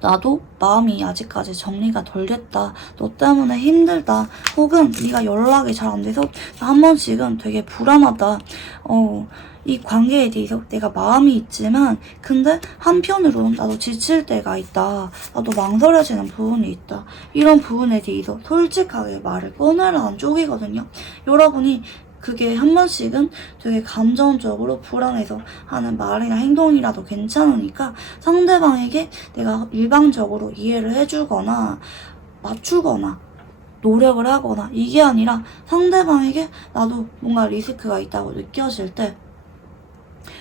나도 마음이 아직까지 정리가 덜 됐다. 너 때문에 힘들다. 혹은 네가 연락이 잘 안 돼서 한 번씩은 되게 불안하다. 이 관계에 대해서 내가 마음이 있지만 근데 한편으로는 나도 지칠 때가 있다. 나도 망설여지는 부분이 있다. 이런 부분에 대해서 솔직하게 말을 꺼내라는 쪽이거든요. 여러분이 그게 한 번씩은 되게 감정적으로 불안해서 하는 말이나 행동이라도 괜찮으니까 상대방에게 내가 일방적으로 이해를 해주거나 맞추거나 노력을 하거나 이게 아니라 상대방에게 나도 뭔가 리스크가 있다고 느껴질 때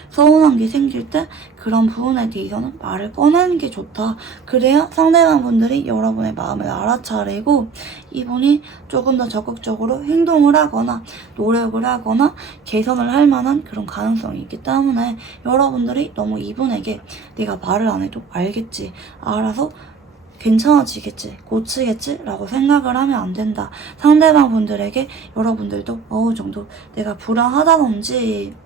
서운한 게 생길 때 그런 부분에 대해서는 말을 꺼내는 게 좋다. 그래야 상대방 분들이 여러분의 마음을 알아차리고 이분이 조금 더 적극적으로 행동을 하거나 노력을 하거나 개선을 할 만한 그런 가능성이 있기 때문에 여러분들이 너무 이분에게 내가 말을 안 해도 알겠지. 알아서 괜찮아지겠지, 고치겠지 라고 생각을 하면 안 된다. 상대방 분들에게 여러분들도 어느 정도 내가 불안하다든지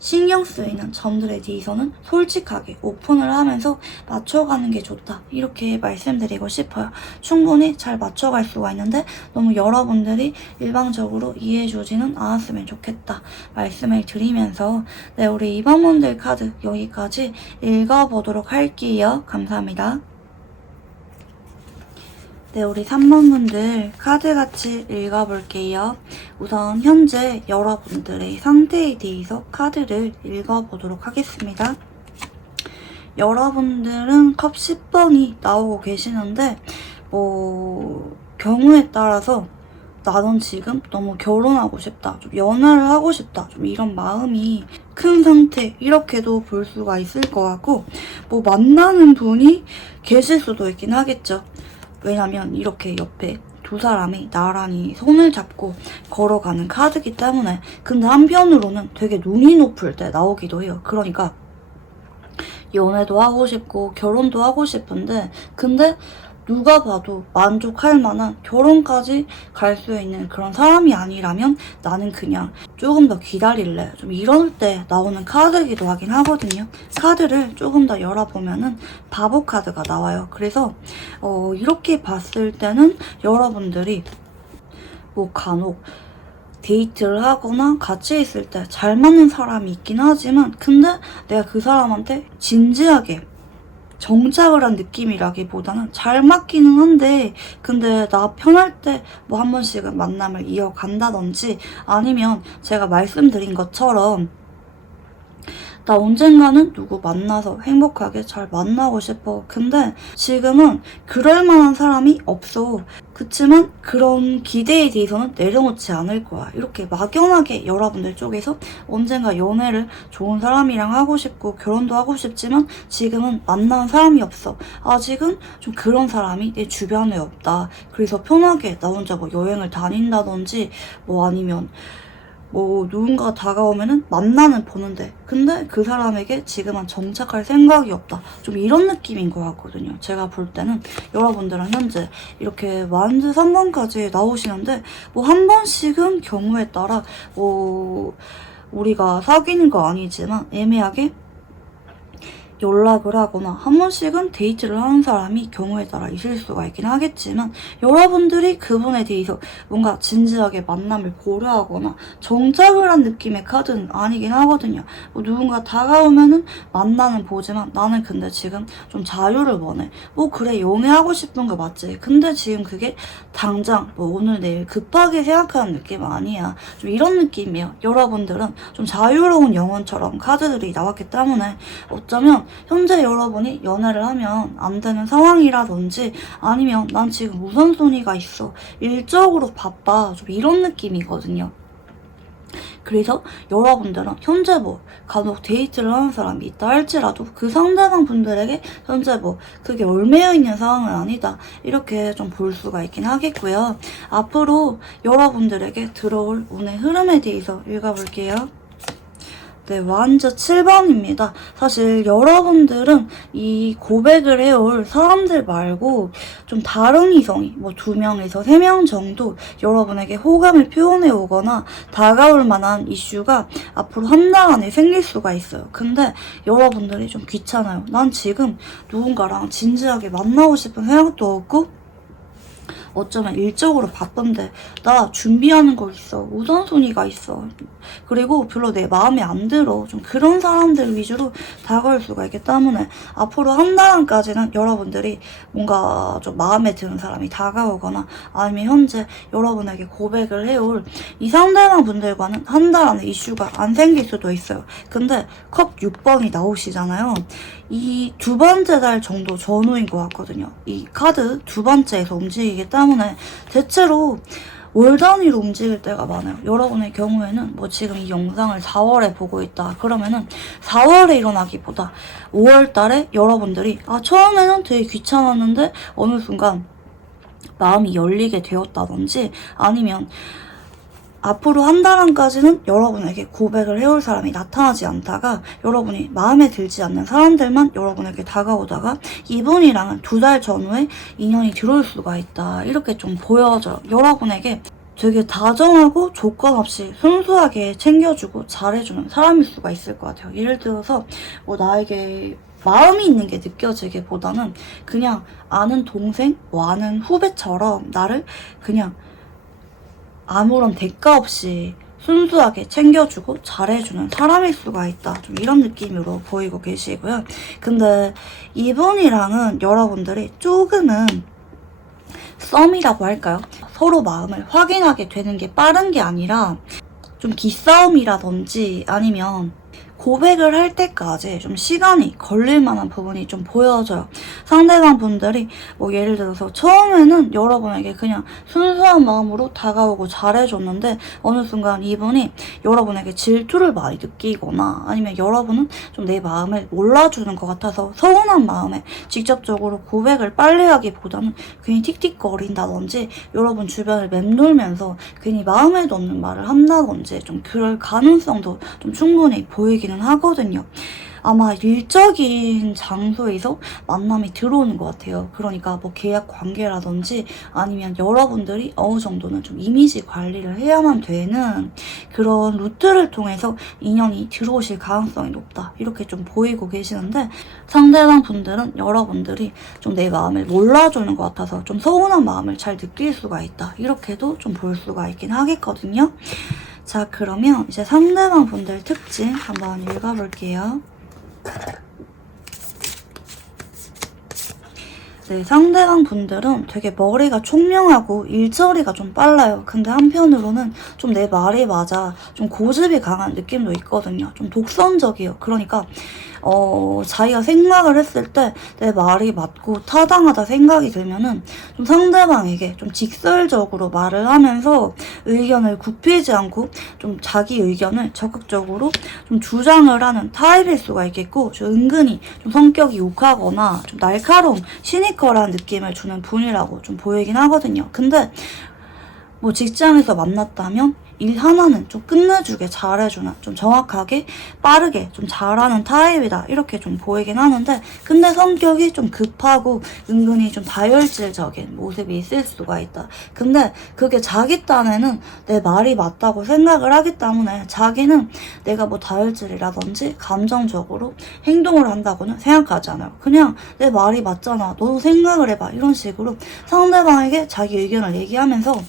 신경 쓰이는 점들에 대해서는 솔직하게 오픈을 하면서 맞춰가는 게 좋다. 이렇게 말씀드리고 싶어요. 충분히 잘 맞춰갈 수가 있는데 너무 여러분들이 일방적으로 이해해주지는 않았으면 좋겠다. 말씀을 드리면서 네, 우리 이방분들 카드 여기까지 읽어보도록 할게요. 감사합니다. 네, 우리 3번분들 카드같이 읽어볼게요. 우선 현재 여러분들의 상태에 대해서 카드를 읽어보도록 하겠습니다. 여러분들은 컵 10번이 나오고 계시는데 경우에 따라서 나는 지금 너무 결혼하고 싶다, 좀 연애를 하고 싶다, 좀 이런 마음이 큰 상태, 이렇게도 볼 수가 있을 것 같고 만나는 분이 계실 수도 있긴 하겠죠. 왜냐면 이렇게 옆에 두 사람이 나란히 손을 잡고 걸어가는 카드이기 때문에. 근데 한편으로는 되게 눈이 높을 때 나오기도 해요. 그러니까 연애도 하고 싶고 결혼도 하고 싶은데 근데 누가 봐도 만족할 만한 결혼까지 갈 수 있는 그런 사람이 아니라면 나는 그냥 조금 더 기다릴래. 좀 이럴 때 나오는 카드이기도 하긴 하거든요. 카드를 조금 더 열어보면은 바보 카드가 나와요. 그래서 이렇게 봤을 때는 여러분들이 간혹 데이트를 하거나 같이 있을 때 잘 맞는 사람이 있긴 하지만 근데 내가 그 사람한테 진지하게 정착을 한 느낌이라기보다는 잘 맞기는 한데 근데 나 편할 때 한 번씩은 만남을 이어간다든지 아니면 제가 말씀드린 것처럼 나 언젠가는 누구 만나서 행복하게 잘 만나고 싶어. 근데 지금은 그럴 만한 사람이 없어. 그치만 그런 기대에 대해서는 내려놓지 않을 거야. 이렇게 막연하게 여러분들 쪽에서 언젠가 연애를 좋은 사람이랑 하고 싶고 결혼도 하고 싶지만 지금은 만나는 사람이 없어. 아직은 좀 그런 사람이 내 주변에 없다. 그래서 편하게 나 혼자 여행을 다닌다든지 아니면 누군가가 다가오면은 만나는 보는데 근데 그 사람에게 지금은 정착할 생각이 없다. 좀 이런 느낌인 것 같거든요. 제가 볼 때는 여러분들은 현재 이렇게 완즈 3번까지 나오시는데 한 번씩은 경우에 따라 우리가 사귀는 거 아니지만 애매하게 연락을 하거나 한 번씩은 데이트를 하는 사람이 경우에 따라 있을 수가 있긴 하겠지만 여러분들이 그분에 대해서 뭔가 진지하게 만남을 고려하거나 정착을 한 느낌의 카드는 아니긴 하거든요. 누군가 다가오면은 만나는 보지만 나는 근데 지금 좀 자유를 원해. 그래 연애하고 싶은 거 맞지. 근데 지금 그게 당장 오늘 내일 급하게 생각하는 느낌 아니야. 좀 이런 느낌이에요. 여러분들은 좀 자유로운 영혼처럼 카드들이 나왔기 때문에 어쩌면 현재 여러분이 연애를 하면 안 되는 상황이라든지 아니면 난 지금 우선순위가 있어. 일적으로 바빠. 좀 이런 느낌이거든요. 그래서 여러분들은 현재 간혹 데이트를 하는 사람이 있다 할지라도 그 상대방 분들에게 현재 그게 얽매여 있는 상황은 아니다. 이렇게 좀 볼 수가 있긴 하겠고요. 앞으로 여러분들에게 들어올 운의 흐름에 대해서 읽어볼게요. 네, 완전 7번입니다. 사실 여러분들은 이 고백을 해올 사람들 말고 좀 다른 이성이 뭐 2명에서 3명 정도 여러분에게 호감을 표현해 오거나 다가올 만한 이슈가 앞으로 한 달 안에 생길 수가 있어요. 근데 여러분들이 좀 귀찮아요. 난 지금 누군가랑 진지하게 만나고 싶은 생각도 없고 어쩌면 일적으로 바쁜데 나 준비하는 거 있어. 우선순위가 있어. 그리고 별로 내 마음에 안 들어. 좀 그런 사람들 위주로 다가올 수가 있기 때문에 앞으로 한 달 안까지는 여러분들이 뭔가 좀 마음에 드는 사람이 다가오거나 아니면 현재 여러분에게 고백을 해올 이 상대방 분들과는 한 달 안에 이슈가 안 생길 수도 있어요. 근데 컵 6번이 나오시잖아요. 이 2번째 달 정도 전후인 것 같거든요. 이 카드 2번째에서 움직이기 때문에 대체로 월 단위로 움직일 때가 많아요. 여러분의 경우에는 뭐 지금 이 영상을 4월에 보고 있다 그러면은 4월에 일어나기보다 5월 달에 여러분들이 처음에는 되게 귀찮았는데 어느 순간 마음이 열리게 되었다든지 아니면 앞으로 한 달 안까지는 여러분에게 고백을 해올 사람이 나타나지 않다가 여러분이 마음에 들지 않는 사람들만 여러분에게 다가오다가 이분이랑은 2달 전후에 인연이 들어올 수가 있다. 이렇게 좀 보여져요. 여러분에게 되게 다정하고 조건 없이 순수하게 챙겨주고 잘해주는 사람일 수가 있을 것 같아요. 예를 들어서 뭐 나에게 마음이 있는 게 느껴지기보다는 그냥 아는 동생, 뭐 아는 후배처럼 나를 그냥 아무런 대가 없이 순수하게 챙겨주고 잘해주는 사람일 수가 있다. 좀 이런 느낌으로 보이고 계시고요. 근데 이분이랑은 여러분들이 조금은 썸이라고 할까요? 서로 마음을 확인하게 되는 게 빠른 게 아니라 좀 기싸움이라든지 아니면 고백을 할 때까지 좀 시간이 걸릴 만한 부분이 좀 보여져요. 상대방 분들이 뭐 예를 들어서 처음에는 여러분에게 그냥 순수한 마음으로 다가오고 잘해줬는데 어느 순간 이분이 여러분에게 질투를 많이 느끼거나 아니면 여러분은 좀 내 마음을 몰라주는 것 같아서 서운한 마음에 직접적으로 고백을 빨리 하기보다는 괜히 틱틱거린다든지 여러분 주변을 맴돌면서 괜히 마음에도 없는 말을 한다든지 좀 그럴 가능성도 좀 충분히 보이기는 하거든요. 아마 일적인 장소에서 만남이 들어오는 것 같아요. 그러니까 뭐 계약 관계라든지 아니면 여러분들이 어느 정도는 좀 이미지 관리를 해야만 되는 그런 루트를 통해서 인연이 들어오실 가능성이 높다. 이렇게 좀 보이고 계시는데 상대방 분들은 여러분들이 좀 내 마음을 몰라주는 것 같아서 좀 서운한 마음을 잘 느낄 수가 있다. 이렇게도 좀 볼 수가 있긴 하겠거든요. 자, 그러면 이제 상대방 분들 특징 한번 읽어볼게요. 네, 상대방 분들은 되게 머리가 총명하고 일처리가 좀 빨라요. 근데 한편으로는 좀 내 말이 맞아 좀 고집이 강한 느낌도 있거든요. 좀 독선적이에요. 그러니까 자기가 생각을 했을 때 내 말이 맞고 타당하다 생각이 들면은 좀 상대방에게 좀 직설적으로 말을 하면서 의견을 굽히지 않고 좀 자기 의견을 적극적으로 좀 주장을 하는 타입일 수가 있겠고 좀 은근히 좀 성격이 욱하거나 좀 날카로운 시니컬한 느낌을 주는 분이라고 좀 보이긴 하거든요. 근데 뭐 직장에서 만났다면 일 하나는 좀 끝내주게 잘해주는 좀 정확하게 빠르게 좀 잘하는 타입이다 이렇게 좀 보이긴 하는데 근데 성격이 좀 급하고 은근히 좀 다혈질적인 모습이 있을 수가 있다. 근데 그게 자기 딴에는 내 말이 맞다고 생각을 하기 때문에 자기는 내가 뭐 다혈질이라든지 감정적으로 행동을 한다고는 생각하지 않아요. 그냥 내 말이 맞잖아 너도 생각을 해봐 이런 식으로 상대방에게 자기 의견을 얘기하면서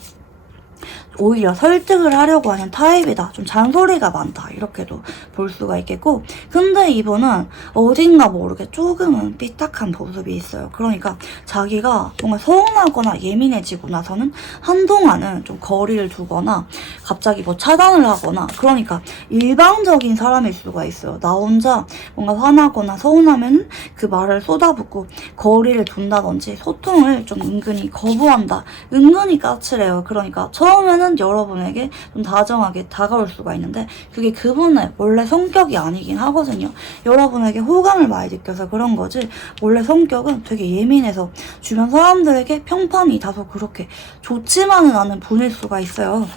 오히려 설득을 하려고 하는 타입이다. 좀 잔소리가 많다. 이렇게도 볼 수가 있겠고 근데 이분은 어딘가 모르게 조금은 삐딱한 모습이 있어요. 그러니까 자기가 뭔가 서운하거나 예민해지고 나서는 한동안은 좀 거리를 두거나 갑자기 뭐 차단을 하거나 그러니까 일방적인 사람일 수가 있어요. 나 혼자 뭔가 화나거나 서운하면 그 말을 쏟아붓고 거리를 둔다든지 소통을 좀 은근히 거부한다. 은근히 까칠해요. 그러니까 처음에는 여러분에게 좀 다정하게 다가올 수가 있는데 그게 그분의 원래 성격이 아니긴 하거든요. 여러분에게 호감을 많이 느껴서 그런 거지 원래 성격은 되게 예민해서 주변 사람들에게 평판이 다소 그렇게 좋지만은 않은 분일 수가 있어요.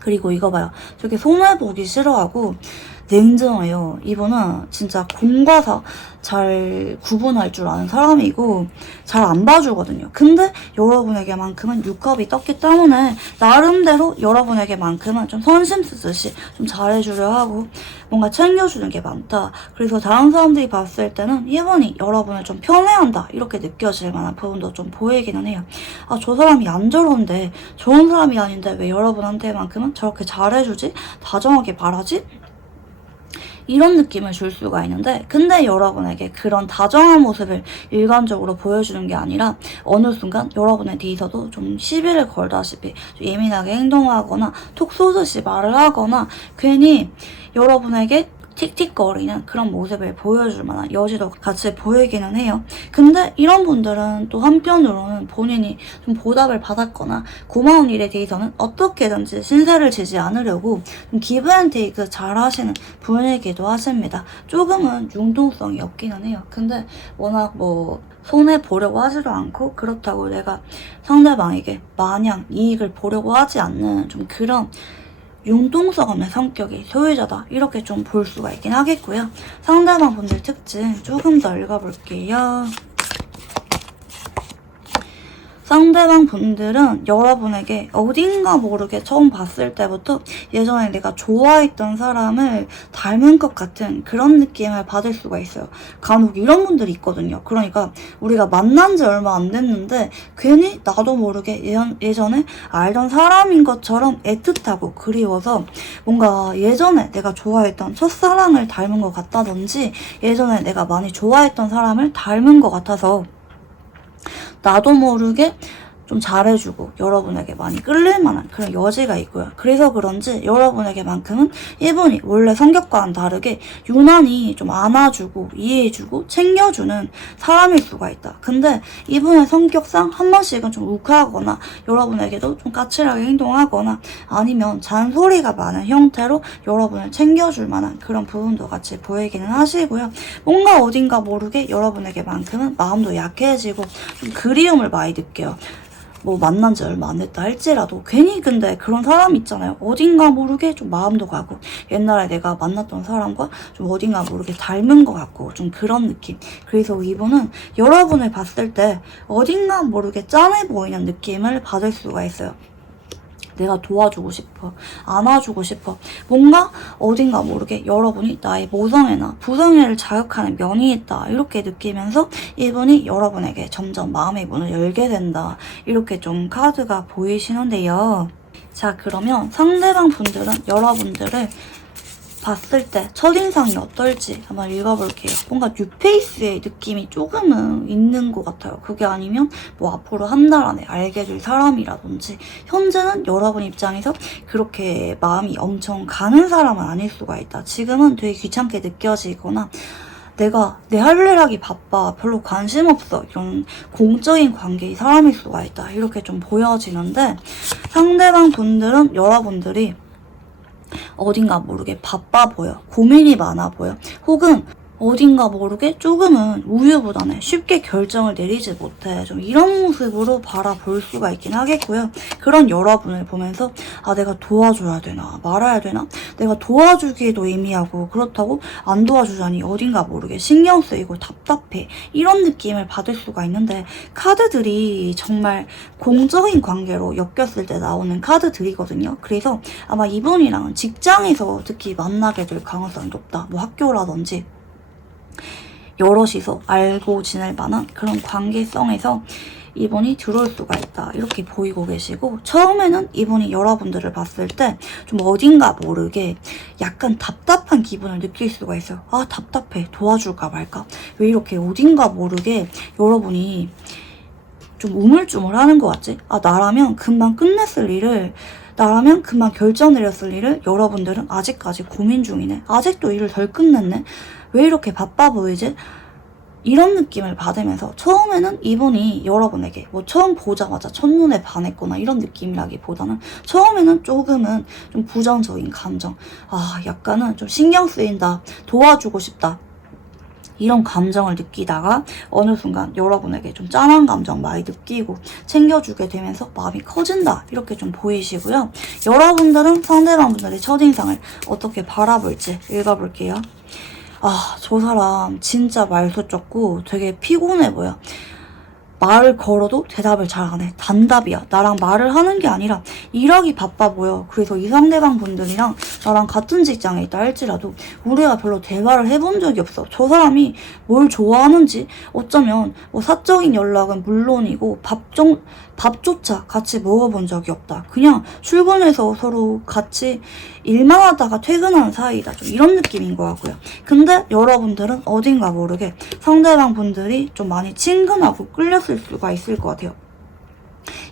그리고 이거 봐요. 되게 손해보기 싫어하고 냉정해요. 이분은 진짜 공과 사 잘 구분할 줄 아는 사람이고 잘 안 봐주거든요. 근데 여러분에게만큼은 육합이 떴기 때문에 나름대로 여러분에게만큼은 좀 선심 쓰듯이 좀 잘해주려 하고 뭔가 챙겨주는 게 많다. 그래서 다른 사람들이 봤을 때는 이분이 여러분을 좀 편애한다 이렇게 느껴질 만한 부분도 좀 보이기는 해요. 아, 저 사람이 안 저런데 좋은 사람이 아닌데 왜 여러분한테만큼은 저렇게 잘해주지? 다정하게 말하지? 이런 느낌을 줄 수가 있는데 근데 여러분에게 그런 다정한 모습을 일관적으로 보여주는 게 아니라 어느 순간 여러분에 대해서도 좀 시비를 걸다시피 좀 예민하게 행동하거나 톡 쏘듯이 말을 하거나 괜히 여러분에게 틱틱거리는 그런 모습을 보여줄 만한 여지도 같이 보이기는 해요. 근데 이런 분들은 또 한편으로는 본인이 좀 보답을 받았거나 고마운 일에 대해서는 어떻게든지 신세를 지지 않으려고 좀 기브앤테이크 잘 하시는 분이기도 하십니다. 조금은 융통성이 없기는 해요. 근데 워낙 손해 보려고 하지도 않고 그렇다고 내가 상대방에게 마냥 이익을 보려고 하지 않는 좀 그런 융통성 없는 성격의 소유자다 이렇게 좀 볼 수가 있긴 하겠고요. 상대방 분들 특징 조금 더 읽어볼게요. 상대방 분들은 여러분에게 어딘가 모르게 처음 봤을 때부터 예전에 내가 좋아했던 사람을 닮은 것 같은 그런 느낌을 받을 수가 있어요. 간혹 이런 분들이 있거든요. 그러니까 우리가 만난 지 얼마 안 됐는데 괜히 나도 모르게 예전에 알던 사람인 것처럼 애틋하고 그리워서 뭔가 예전에 내가 좋아했던 첫사랑을 닮은 것 같다든지 예전에 내가 많이 좋아했던 사람을 닮은 것 같아서 나도 모르게 좀 잘해주고 여러분에게 많이 끌릴 만한 그런 여지가 있고요. 그래서 그런지 여러분에게만큼은 이분이 원래 성격과는 다르게 유난히 좀 안아주고 이해해주고 챙겨주는 사람일 수가 있다. 근데 이분의 성격상 한 번씩은 좀 욱하거나 여러분에게도 좀 까칠하게 행동하거나 아니면 잔소리가 많은 형태로 여러분을 챙겨줄 만한 그런 부분도 같이 보이기는 하시고요. 뭔가 어딘가 모르게 여러분에게만큼은 마음도 약해지고 좀 그리움을 많이 느껴요. 만난 지 얼마 안 됐다 할지라도 괜히 근데 그런 사람 있잖아요. 어딘가 모르게 좀 마음도 가고 옛날에 내가 만났던 사람과 좀 어딘가 모르게 닮은 것 같고 좀 그런 느낌. 그래서 이분은 여러분을 봤을 때 어딘가 모르게 짠해 보이는 느낌을 받을 수가 있어요. 내가 도와주고 싶어, 안아주고 싶어. 뭔가 어딘가 모르게 여러분이 나의 모성애나 부성애를 자극하는 면이 있다 이렇게 느끼면서 이분이 여러분에게 점점 마음의 문을 열게 된다 이렇게 좀 카드가 보이시는데요. 자, 그러면 상대방 분들은 여러분들을 봤을 때 첫인상이 어떨지 한번 읽어볼게요. 뭔가 뉴페이스의 느낌이 조금은 있는 것 같아요. 그게 아니면 앞으로 한 달 안에 알게 될 사람이라든지 현재는 여러분 입장에서 그렇게 마음이 엄청 가는 사람은 아닐 수가 있다. 지금은 되게 귀찮게 느껴지거나 내가 내 할 일 하기 바빠 별로 관심 없어 이런 공적인 관계의 사람일 수가 있다. 이렇게 좀 보여지는데 상대방 분들은 여러분들이 어딘가 모르게 바빠 보여, 고민이 많아 보여, 혹은 어딘가 모르게 조금은 우유부단해, 쉽게 결정을 내리지 못해. 좀 이런 모습으로 바라볼 수가 있긴 하겠고요. 그런 여러분을 보면서 내가 도와줘야 되나 말아야 되나, 내가 도와주기에도 애매하고 그렇다고 안 도와주자니 어딘가 모르게 신경 쓰이고 답답해, 이런 느낌을 받을 수가 있는데 카드들이 정말 공적인 관계로 엮였을 때 나오는 카드들이거든요. 그래서 아마 이분이랑은 직장에서 특히 만나게 될 가능성이 높다. 학교라든지 여럿이서 알고 지낼 만한 그런 관계성에서 이분이 들어올 수가 있다 이렇게 보이고 계시고, 처음에는 이분이 여러분들을 봤을 때 좀 어딘가 모르게 약간 답답한 기분을 느낄 수가 있어요. 답답해, 도와줄까 말까, 왜 이렇게 어딘가 모르게 여러분이 좀 우물쭈물하는 것 같지? 나라면 금방 끝냈을 일을, 나라면 금방 결정 내렸을 일을 여러분들은 아직까지 고민 중이네, 아직도 일을 덜 끝냈네, 왜 이렇게 바빠 보이지? 이런 느낌을 받으면서 처음에는 이분이 여러분에게 처음 보자마자 첫눈에 반했거나 이런 느낌이라기보다는 처음에는 조금은 좀 부정적인 감정, 약간은 좀 신경 쓰인다, 도와주고 싶다, 이런 감정을 느끼다가 어느 순간 여러분에게 좀 짠한 감정 많이 느끼고 챙겨주게 되면서 마음이 커진다, 이렇게 좀 보이시고요. 여러분들은 상대방분들의 첫인상을 어떻게 바라볼지 읽어볼게요. 아, 저 사람 진짜 말수쩍고 되게 피곤해 보여. 말을 걸어도 대답을 잘 안 해. 단답이야. 나랑 말을 하는 게 아니라 일하기 바빠 보여. 그래서 이 상대방 분들이랑 나랑 같은 직장에 있다 할지라도 우리가 별로 대화를 해본 적이 없어. 저 사람이 뭘 좋아하는지, 어쩌면 뭐 사적인 연락은 물론이고 밥조차 같이 먹어본 적이 없다. 그냥 출근해서 서로 같이 일만 하다가 퇴근하는 사이다. 좀 이런 느낌인 것 같고요. 근데 여러분들은 어딘가 모르게 상대방 분들이 좀 많이 친근하고 끌렸을 수가 있을 것 같아요.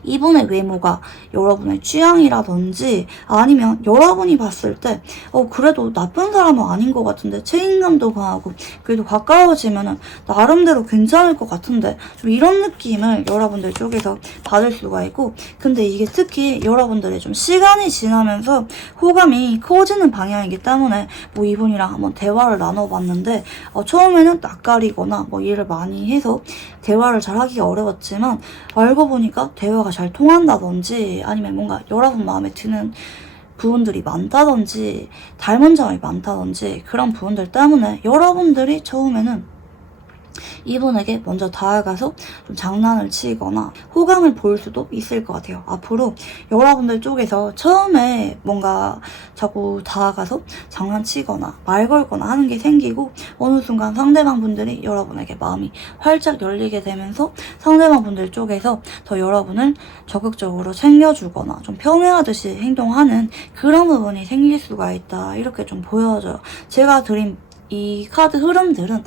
이분의 외모가 여러분의 취향이라든지 아니면 여러분이 봤을 때 그래도 나쁜 사람은 아닌 것 같은데, 책임감도 강하고 그래도 가까워지면은 나름대로 괜찮을 것 같은데, 좀 이런 느낌을 여러분들 쪽에서 받을 수가 있고, 근데 이게 특히 여러분들의 좀 시간이 지나면서 호감이 커지는 방향이기 때문에 뭐 이분이랑 한번 대화를 나눠봤는데 처음에는 낯가리거나 뭐 일을 많이 해서 대화를 잘 하기가 어려웠지만 알고 보니까 대화가 잘 통한다든지 아니면 뭔가 여러분 마음에 드는 부분들이 많다든지 닮은 점이 많다든지 그런 부분들 때문에 여러분들이 처음에는 이분에게 먼저 다가가서 좀 장난을 치거나 호감을 보일 수도 있을 것 같아요. 앞으로 여러분들 쪽에서 처음에 뭔가 자꾸 다가가서 장난치거나 말 걸거나 하는 게 생기고 어느 순간 상대방 분들이 여러분에게 마음이 활짝 열리게 되면서 상대방 분들 쪽에서 더 여러분을 적극적으로 챙겨주거나 좀 편애하듯이 행동하는 그런 부분이 생길 수가 있다, 이렇게 좀 보여져요. 제가 드린 이 카드 흐름들은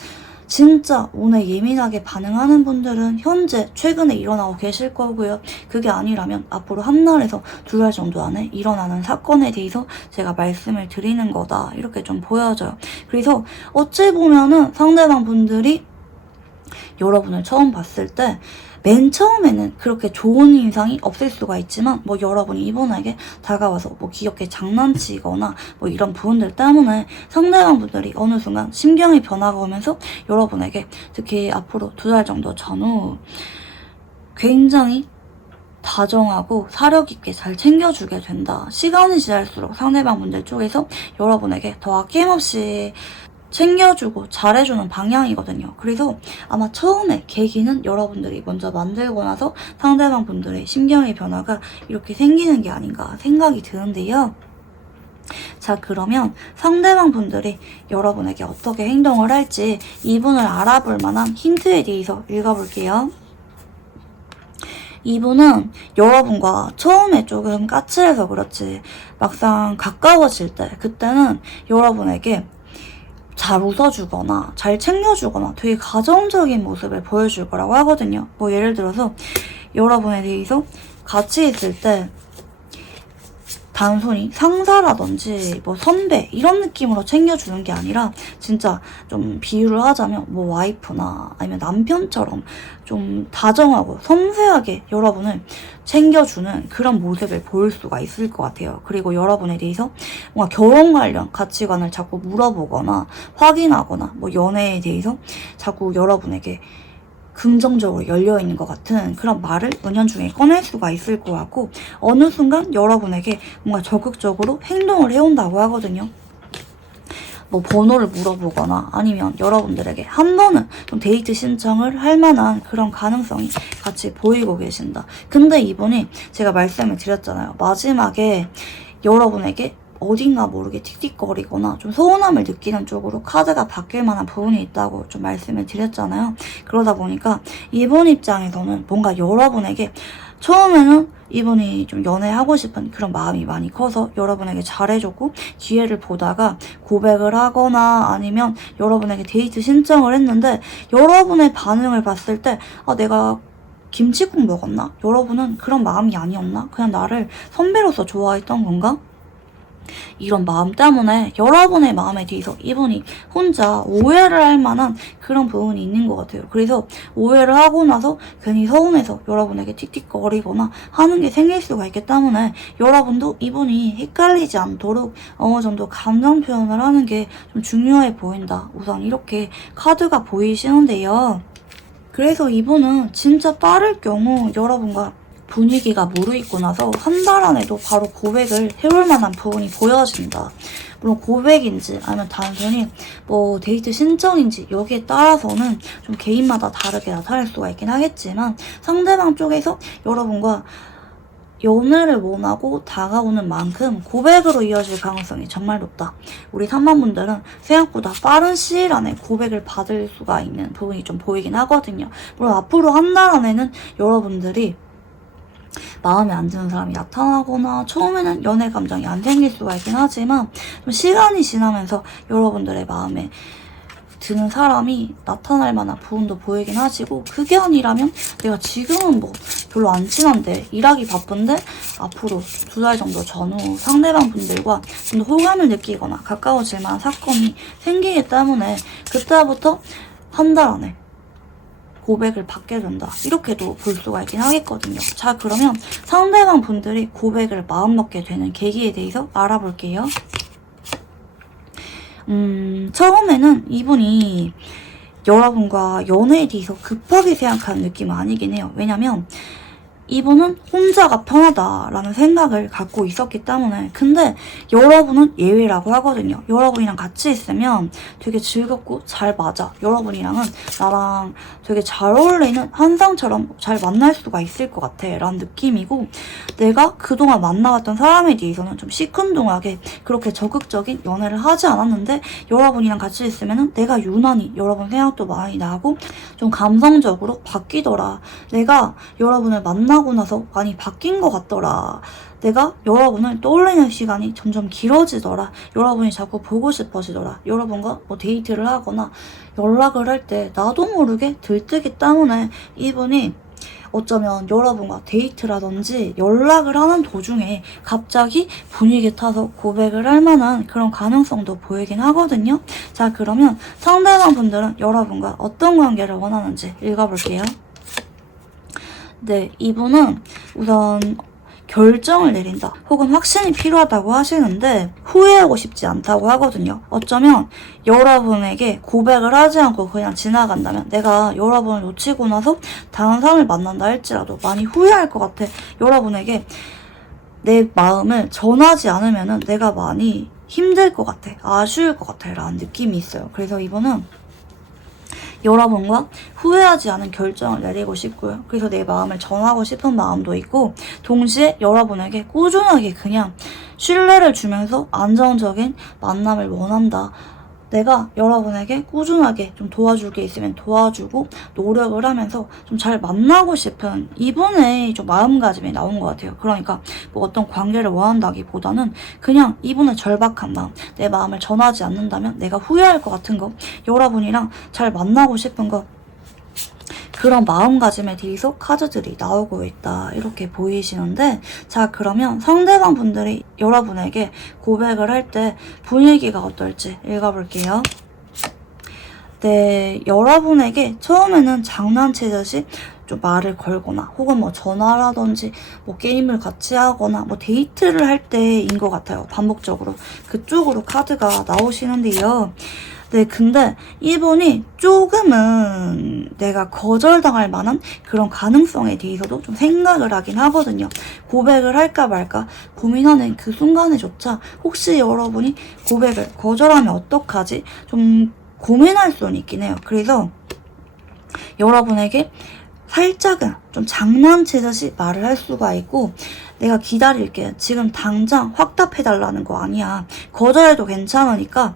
진짜 오늘 예민하게 반응하는 분들은 현재 최근에 일어나고 계실 거고요. 그게 아니라면 앞으로 한 달에서 2달 정도 안에 일어나는 사건에 대해서 제가 말씀을 드리는 거다, 이렇게 좀 보여져요. 그래서 어찌 보면은 상대방 분들이 여러분을 처음 봤을 때 맨 처음에는 그렇게 좋은 인상이 없을 수가 있지만 뭐 여러분이 이분에게 다가와서 뭐 귀엽게 장난치거나 뭐 이런 부분들 때문에 상대방 분들이 어느 순간 심경의 변화가 오면서 여러분에게 특히 앞으로 2달 정도 전후 굉장히 다정하고 사력 있게 잘 챙겨주게 된다. 시간이 지날수록 상대방 분들 쪽에서 여러분에게 더 아낌없이 챙겨주고 잘해주는 방향이거든요. 그래서 아마 처음에 계기는 여러분들이 먼저 만들고 나서 상대방 분들의 심경의 변화가 이렇게 생기는 게 아닌가 생각이 드는데요. 자, 그러면 상대방 분들이 여러분에게 어떻게 행동을 할지 이분을 알아볼 만한 힌트에 대해서 읽어볼게요. 이분은 여러분과 처음에 조금 까칠해서 그렇지 막상 가까워질 때 그때는 여러분에게 잘 웃어주거나 잘 챙겨주거나 되게 가정적인 모습을 보여줄 거라고 하거든요. 뭐 예를 들어서 여러분에 대해서 같이 있을 때 단순히 상사라든지 뭐 선배 이런 느낌으로 챙겨주는 게 아니라 진짜 좀 비유를 하자면 뭐 와이프나 아니면 남편처럼 좀 다정하고 섬세하게 여러분을 챙겨주는 그런 모습을 보일 수가 있을 것 같아요. 그리고 여러분에 대해서 뭔가 결혼 관련 가치관을 자꾸 물어보거나 확인하거나 뭐 연애에 대해서 자꾸 여러분에게 긍정적으로 열려있는 것 같은 그런 말을 은연중에 꺼낼 수가 있을 것 같고 어느 순간 여러분에게 뭔가 적극적으로 행동을 해온다고 하거든요. 뭐 번호를 물어보거나 아니면 여러분들에게 한 번은 좀 데이트 신청을 할 만한 그런 가능성이 같이 보이고 계신다. 근데 이분이 제가 말씀을 드렸잖아요. 마지막에 여러분에게 어딘가 모르게 틱틱거리거나 좀 서운함을 느끼는 쪽으로 카드가 바뀔 만한 부분이 있다고 좀 말씀을 드렸잖아요. 그러다 보니까 이분 입장에서는 뭔가 여러분에게 처음에는 이분이 좀 연애하고 싶은 그런 마음이 많이 커서 여러분에게 잘해줬고 기회를 보다가 고백을 하거나 아니면 여러분에게 데이트 신청을 했는데 여러분의 반응을 봤을 때 내가 김치국 먹었나? 여러분은 그런 마음이 아니었나? 그냥 나를 선배로서 좋아했던 건가? 이런 마음 때문에 여러분의 마음에 대해서 이분이 혼자 오해를 할 만한 그런 부분이 있는 것 같아요. 그래서 오해를 하고 나서 괜히 서운해서 여러분에게 틱틱거리거나 하는 게 생길 수가 있기 때문에 여러분도 이분이 헷갈리지 않도록 어느 정도 감정 표현을 하는 게 좀 중요해 보인다. 우선 이렇게 카드가 보이시는데요. 그래서 이분은 진짜 빠를 경우 여러분과 분위기가 무르익고 나서 한 달 안에도 바로 고백을 해볼 만한 부분이 보여진다. 물론 고백인지 아니면 단순히 뭐 데이트 신청인지 여기에 따라서는 좀 개인마다 다르게 나타날 수가 있긴 하겠지만 상대방 쪽에서 여러분과 연애를 원하고 다가오는 만큼 고백으로 이어질 가능성이 정말 높다. 우리 3번분들은 생각보다 빠른 시일 안에 고백을 받을 수가 있는 부분이 좀 보이긴 하거든요. 물론 앞으로 한 달 안에는 여러분들이 마음에 안 드는 사람이 나타나거나 처음에는 연애 감정이 안 생길 수가 있긴 하지만 좀 시간이 지나면서 여러분들의 마음에 드는 사람이 나타날 만한 부분도 보이긴 하시고 그게 아니라면 내가 지금은 뭐 별로 안 친한데 일하기 바쁜데 앞으로 2달 정도 전후 상대방 분들과 좀 더 호감을 느끼거나 가까워질 만한 사건이 생기기 때문에 그때부터 한 달 안에 고백을 받게 된다. 이렇게도 볼 수가 있긴 하겠거든요. 자, 그러면 상대방 분들이 고백을 마음먹게 되는 계기에 대해서 알아볼게요. 처음에는 이분이 여러분과 연애에 대해서 급하게 생각하는 느낌은 아니긴 해요. 왜냐면 이분은 혼자가 편하다라는 생각을 갖고 있었기 때문에 근데 여러분은 예외라고 하거든요. 여러분이랑 같이 있으면 되게 즐겁고 잘 맞아. 여러분이랑은 나랑 되게 잘 어울리는 한상처럼 잘 만날 수가 있을 것 같아 라는 느낌이고 내가 그동안 만나왔던 사람에 대해서는 좀 시큰둥하게 그렇게 적극적인 연애를 하지 않았는데 여러분이랑 같이 있으면 내가 유난히 여러분 생각도 많이 나고 좀 감성적으로 바뀌더라. 내가 여러분을 만나고 나서 많이 바뀐 것 같더라. 내가 여러분을 떠올리는 시간이 점점 길어지더라. 여러분이 자꾸 보고 싶어지더라. 여러분과 뭐 데이트를 하거나 연락을 할 때 나도 모르게 들뜨기 때문에 이분이 어쩌면 여러분과 데이트라든지 연락을 하는 도중에 갑자기 분위기 타서 고백을 할 만한 그런 가능성도 보이긴 하거든요. 자, 그러면 상대방 분들은 여러분과 어떤 관계를 원하는지 읽어볼게요. 네, 이분은 우선 결정을 내린다 혹은 확신이 필요하다고 하시는데 후회하고 싶지 않다고 하거든요. 어쩌면 여러분에게 고백을 하지 않고 그냥 지나간다면 내가 여러분을 놓치고 나서 다른 사람을 만난다 할지라도 많이 후회할 것 같아. 여러분에게 내 마음을 전하지 않으면 내가 많이 힘들 것 같아. 아쉬울 것 같아 라는 느낌이 있어요. 그래서 이분은 여러분과 후회하지 않은 결정을 내리고 싶고요. 그래서 내 마음을 전하고 싶은 마음도 있고 동시에 여러분에게 꾸준하게 그냥 신뢰를 주면서 안정적인 만남을 원한다. 내가 여러분에게 꾸준하게 좀 도와줄 게 있으면 도와주고 노력을 하면서 좀 잘 만나고 싶은 이분의 좀 마음가짐이 나온 것 같아요. 그러니까 뭐 어떤 관계를 원한다기보다는 그냥 이분의 절박한 마음, 내 마음을 전하지 않는다면 내가 후회할 것 같은 거, 여러분이랑 잘 만나고 싶은 거 그런 마음가짐에 대해서 카드들이 나오고 있다 이렇게 보이시는데 자 그러면 상대방 분들이 여러분에게 고백을 할 때 분위기가 어떨지 읽어볼게요. 네, 여러분에게 처음에는 장난치듯이 좀 말을 걸거나 혹은 뭐 전화라든지 뭐 게임을 같이 하거나 뭐 데이트를 할 때인 것 같아요. 반복적으로 그쪽으로 카드가 나오시는데요. 네, 근데 이분이 조금은 내가 거절당할 만한 그런 가능성에 대해서도 좀 생각을 하긴 하거든요. 고백을 할까 말까 고민하는 그 순간에조차 혹시 여러분이 고백을 거절하면 어떡하지? 좀 고민할 수는 있긴 해요. 그래서 여러분에게 살짝은 좀 장난치듯이 말을 할 수가 있고 내가 기다릴게. 지금 당장 확답해달라는 거 아니야. 거절해도 괜찮으니까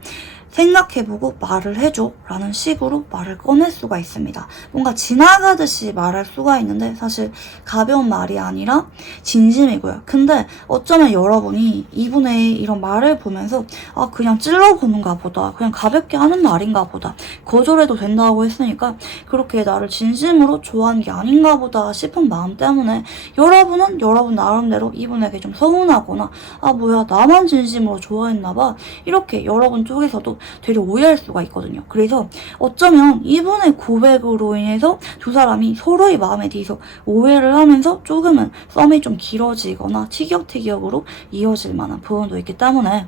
생각해보고 말을 해줘 라는 식으로 말을 꺼낼 수가 있습니다. 뭔가 지나가듯이 말할 수가 있는데 사실 가벼운 말이 아니라 진심이고요. 근데 어쩌면 여러분이 이분의 이런 말을 보면서 아 그냥 찔러보는가 보다, 그냥 가볍게 하는 말인가 보다, 거절해도 된다고 했으니까 그렇게 나를 진심으로 좋아하는 게 아닌가 보다 싶은 마음 때문에 여러분은 여러분 나름대로 이분에게 좀 서운하거나 아 뭐야 나만 진심으로 좋아했나 봐 이렇게 여러분 쪽에서도 되려 오해할 수가 있거든요. 그래서 어쩌면 이분의 고백으로 인해서 두 사람이 서로의 마음에 대해서 오해를 하면서 조금은 썸이 좀 길어지거나 티격태격으로 이어질 만한 부분도 있기 때문에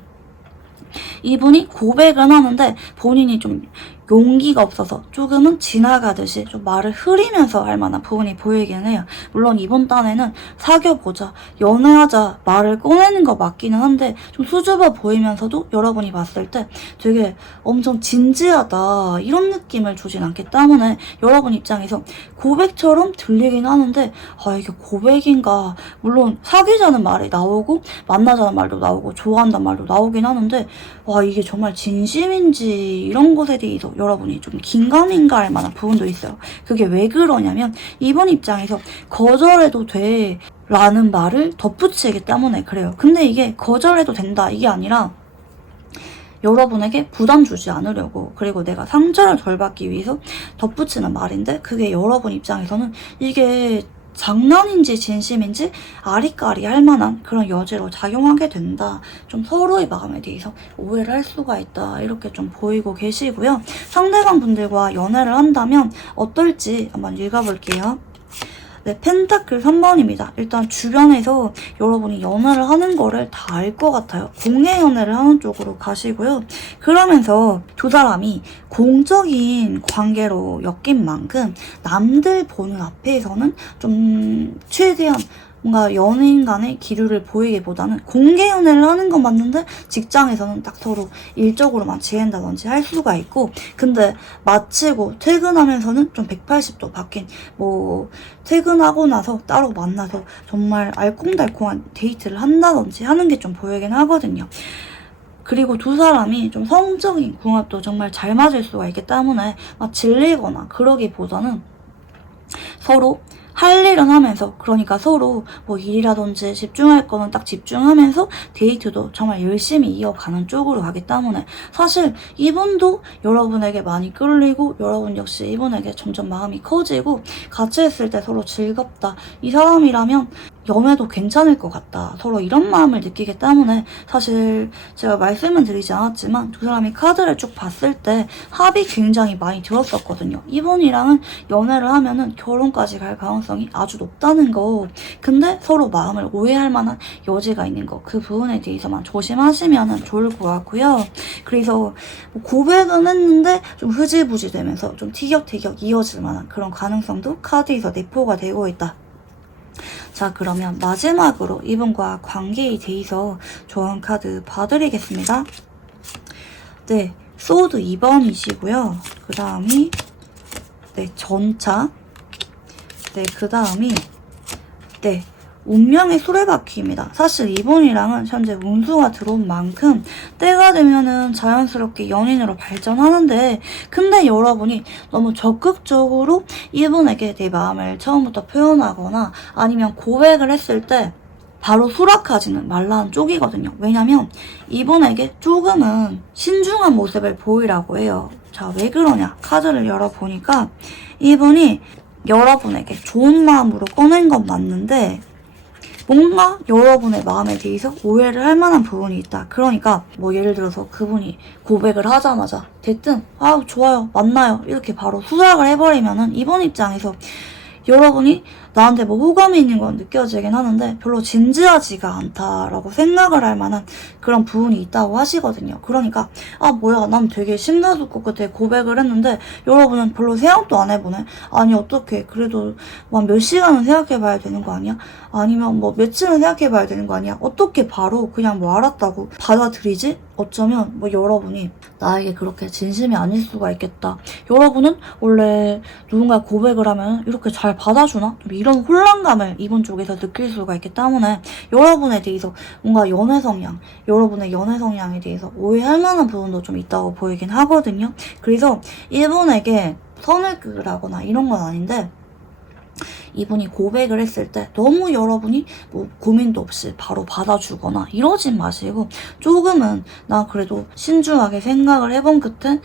이분이 고백은 하는데 본인이 좀 용기가 없어서 조금은 지나가듯이 좀 말을 흐리면서 할 만한 부분이 보이긴 해요. 물론 이번 딴에는 사귀어보자, 연애하자 말을 꺼내는 거 맞기는 한데 좀 수줍어 보이면서도 여러분이 봤을 때 되게 엄청 진지하다 이런 느낌을 주진 않기 때문에 여러분 입장에서 고백처럼 들리긴 하는데 아 이게 고백인가, 물론 사귀자는 말이 나오고 만나자는 말도 나오고 좋아한다는 말도 나오긴 하는데 와 이게 정말 진심인지 이런 것에 대해서 여러분이 좀 긴가민가 할 만한 부분도 있어요. 그게 왜 그러냐면 이번 입장에서 거절해도 돼 라는 말을 덧붙이기 때문에 그래요. 근데 이게 거절해도 된다 이게 아니라 여러분에게 부담 주지 않으려고, 그리고 내가 상처를 덜 받기 위해서 덧붙이는 말인데 그게 여러분 입장에서는 이게 장난인지 진심인지 아리까리 할 만한 그런 여지로 작용하게 된다. 좀 서로의 마음에 대해서 오해를 할 수가 있다. 이렇게 좀 보이고 계시고요. 상대방 분들과 연애를 한다면 어떨지 한번 읽어볼게요. 네, 펜타클 3번입니다. 일단 주변에서 여러분이 연애를 하는 거를 다 알 것 같아요. 공개 연애를 하는 쪽으로 가시고요. 그러면서 두 사람이 공적인 관계로 엮인 만큼 남들 보는 앞에서는 좀 최대한 뭔가 연인 간의 기류를 보이기보다는 공개 연애를 하는 건 맞는데 직장에서는 딱 서로 일적으로만 지낸다든지 할 수가 있고, 근데 마치고 퇴근하면서는 좀 180도 바뀐 뭐 퇴근하고 나서 따로 만나서 정말 알콩달콩한 데이트를 한다든지 하는 게 좀 보이긴 하거든요. 그리고 두 사람이 좀 성적인 궁합도 정말 잘 맞을 수가 있기 때문에 막 질리거나 그러기보다는 서로 할 일은 하면서, 그러니까 서로 뭐 일이라든지 집중할 거는 딱 집중하면서 데이트도 정말 열심히 이어가는 쪽으로 가기 때문에 사실 이분도 여러분에게 많이 끌리고 여러분 역시 이분에게 점점 마음이 커지고 같이 있을 때 서로 즐겁다, 이 사람이라면 연애도 괜찮을 것 같다, 서로 이런 마음을 느끼기 때문에 사실 제가 말씀은 드리지 않았지만 두 사람이 카드를 쭉 봤을 때 합이 굉장히 많이 들었었거든요. 이분이랑은 연애를 하면은 결혼까지 갈 가능성이 아주 높다는 거, 근데 서로 마음을 오해할 만한 여지가 있는 거, 그 부분에 대해서만 조심하시면 좋을 것 같고요. 그래서 뭐 고백은 했는데 좀 흐지부지 되면서 좀 티격태격 이어질 만한 그런 가능성도 카드에서 내포가 되고 있다. 자, 그러면 마지막으로 이분과 관계에 대해서 좋은 카드 봐드리겠습니다. 네, 소드 2번이시고요. 그 다음이 네, 전차. 네, 그 다음이 네, 운명의 수레바퀴입니다. 사실 이분이랑은 현재 운수가 들어온 만큼 때가 되면은 자연스럽게 연인으로 발전하는데, 근데 여러분이 너무 적극적으로 이분에게 내 마음을 처음부터 표현하거나 아니면 고백을 했을 때 바로 수락하지는 말라는 쪽이거든요. 왜냐면 이분에게 조금은 신중한 모습을 보이라고 해요. 자, 왜 그러냐? 카드를 열어보니까 이분이 여러분에게 좋은 마음으로 꺼낸 건 맞는데 뭔가 여러분의 마음에 대해서 오해를 할 만한 부분이 있다. 그러니까 뭐 예를 들어서 그분이 고백을 하자마자 됐든 아 좋아요 만나요 이렇게 바로 수락을 해버리면은 이번 입장에서 여러분이 나한테 뭐 호감이 있는 건 느껴지긴 하는데 별로 진지하지가 않다라고 생각을 할 만한 그런 부분이 있다고 하시거든요. 그러니까 아 뭐야 난 되게 심사숙고 끝에 고백을 했는데 여러분은 별로 생각도 안 해보네. 아니 어떻게 그래도 몇 시간은 생각해봐야 되는 거 아니야? 아니면 뭐 며칠은 생각해봐야 되는 거 아니야? 어떻게 바로 그냥 뭐 알았다고 받아들이지? 어쩌면 뭐 여러분이 나에게 그렇게 진심이 아닐 수가 있겠다. 여러분은 원래 누군가 고백을 하면 이렇게 잘 받아주나? 좀 이런 혼란감을 이분 쪽에서 느낄 수가 있기 때문에 여러분에 대해서 뭔가 여러분의 연애 성향에 대해서 오해할 만한 부분도 좀 있다고 보이긴 하거든요. 그래서 이분에게 선을 그으라거나 이런 건 아닌데, 이분이 고백을 했을 때 너무 여러분이 뭐 고민도 없이 바로 받아주거나 이러진 마시고, 조금은 나 그래도 신중하게 생각을 해본 끝에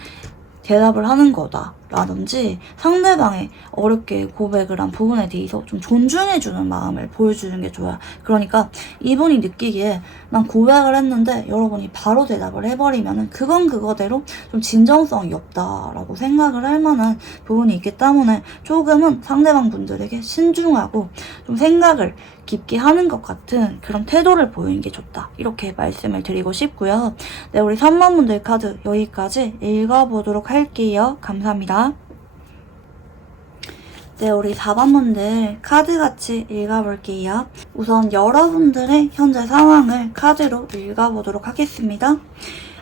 대답을 하는 거다 라든지, 상대방의 어렵게 고백을 한 부분에 대해서 좀 존중해주는 마음을 보여주는 게 좋아요. 그러니까 이분이 느끼기에 난 고백을 했는데 여러분이 바로 대답을 해버리면은 그건 그거대로 좀 진정성이 없다라고 생각을 할 만한 부분이 있기 때문에 조금은 상대방 분들에게 신중하고 좀 생각을 깊게 하는 것 같은 그런 태도를 보이는 게 좋다, 이렇게 말씀을 드리고 싶고요. 네, 우리 3번 분들 카드 여기까지 읽어보도록 할게요. 감사합니다. 네, 우리 4번 분들 카드 같이 읽어볼게요. 우선 여러분들의 현재 상황을 카드로 읽어보도록 하겠습니다.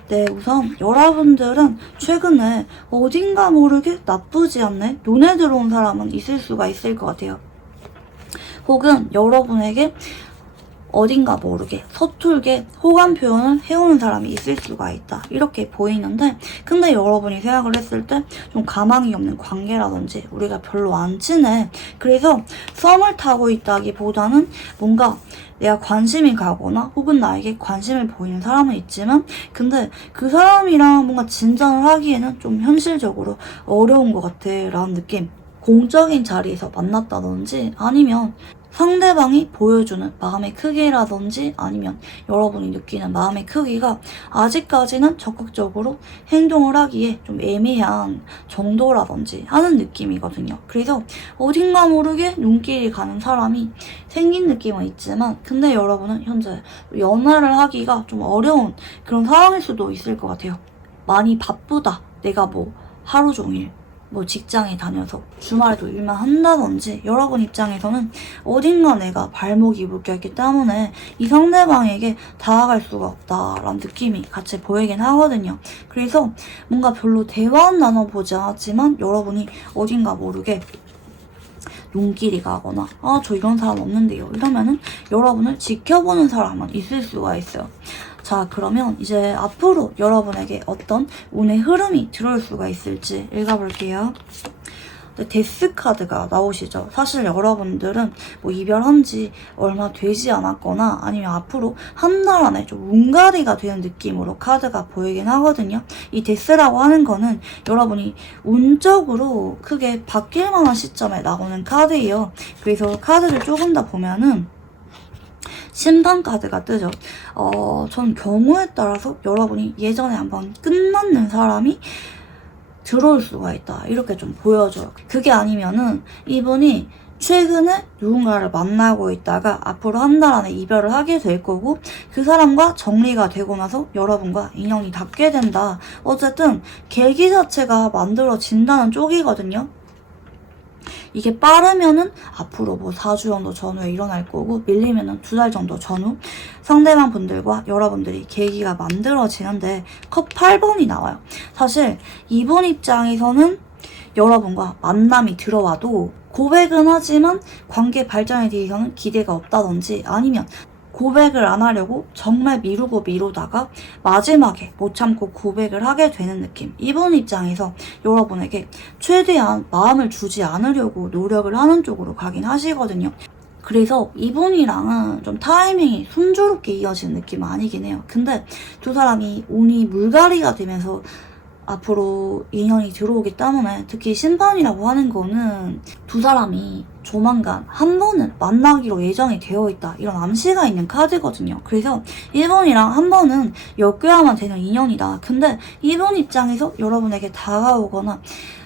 네, 우선 여러분들은 최근에 어딘가 모르게 나쁘지 않네, 눈에 들어온 사람은 있을 수가 있을 것 같아요. 혹은 여러분에게 어딘가 모르게 서툴게 호감 표현을 해오는 사람이 있을 수가 있다, 이렇게 보이는데, 근데 여러분이 생각을 했을 때 좀 가망이 없는 관계라든지 우리가 별로 안 친해, 그래서 썸을 타고 있다기보다는 뭔가 내가 관심이 가거나 혹은 나에게 관심을 보이는 사람은 있지만, 근데 그 사람이랑 뭔가 진전을 하기에는 좀 현실적으로 어려운 것 같아 라는 느낌. 공적인 자리에서 만났다든지, 아니면 상대방이 보여주는 마음의 크기라든지, 아니면 여러분이 느끼는 마음의 크기가 아직까지는 적극적으로 행동을 하기에 좀 애매한 정도라든지 하는 느낌이거든요. 그래서 어딘가 모르게 눈길이 가는 사람이 생긴 느낌은 있지만, 근데 여러분은 현재 연애를 하기가 좀 어려운 그런 상황일 수도 있을 것 같아요. 많이 바쁘다, 내가 뭐 하루 종일 뭐 직장에 다녀서 주말에도 일만 한다든지, 여러분 입장에서는 어딘가 내가 발목이 묶여있기 때문에 이 상대방에게 다가갈 수가 없다라는 느낌이 같이 보이긴 하거든요. 그래서 뭔가 별로 대화는 나눠보지 않았지만 여러분이 어딘가 모르게 눈길이 가거나 저 이런 사람 없는데요 이러면은 여러분을 지켜보는 사람은 있을 수가 있어요. 자, 그러면 이제 앞으로 여러분에게 어떤 운의 흐름이 들어올 수가 있을지 읽어볼게요. 데스 카드가 나오시죠. 사실 여러분들은 뭐 이별한 지 얼마 되지 않았거나 아니면 앞으로 한 달 안에 좀 운갈이가 되는 느낌으로 카드가 보이긴 하거든요. 이 데스라고 하는 거는 여러분이 운적으로 크게 바뀔 만한 시점에 나오는 카드예요. 그래서 카드를 조금 더 보면은 심판 카드가 뜨죠. 전 경우에 따라서 여러분이 예전에 한번 끝났는 사람이 들어올 수가 있다, 이렇게 좀 보여줘요. 그게 아니면은 이분이 최근에 누군가를 만나고 있다가 앞으로 한 달 안에 이별을 하게 될 거고, 그 사람과 정리가 되고 나서 여러분과 인연이 닿게 된다. 어쨌든 계기 자체가 만들어진다는 쪽이거든요. 이게 빠르면은 앞으로 뭐 4주 정도 전후에 일어날 거고, 밀리면은 2달 정도 전후 상대방 분들과 여러분들이 계기가 만들어지는데, 컵 8번이 나와요. 사실 이분 입장에서는 여러분과 만남이 들어와도 고백은 하지만 관계 발전에 대해서는 기대가 없다든지, 아니면 고백을 안 하려고 정말 미루다가 마지막에 못 참고 고백을 하게 되는 느낌. 이분 입장에서 여러분에게 최대한 마음을 주지 않으려고 노력을 하는 쪽으로 가긴 하시거든요. 그래서 이분이랑은 좀 타이밍이 순조롭게 이어지는 느낌은 아니긴 해요. 근데 두 사람이 운이 물갈이가 되면서 앞으로 인연이 들어오기 때문에, 특히 심판이라고 하는 거는 두 사람이 조만간 한 번은 만나기로 예정이 되어 있다, 이런 암시가 있는 카드거든요. 그래서 이분이랑 한 번은 엮여야만 되는 인연이다. 근데 이분 입장에서 여러분에게 다가오거나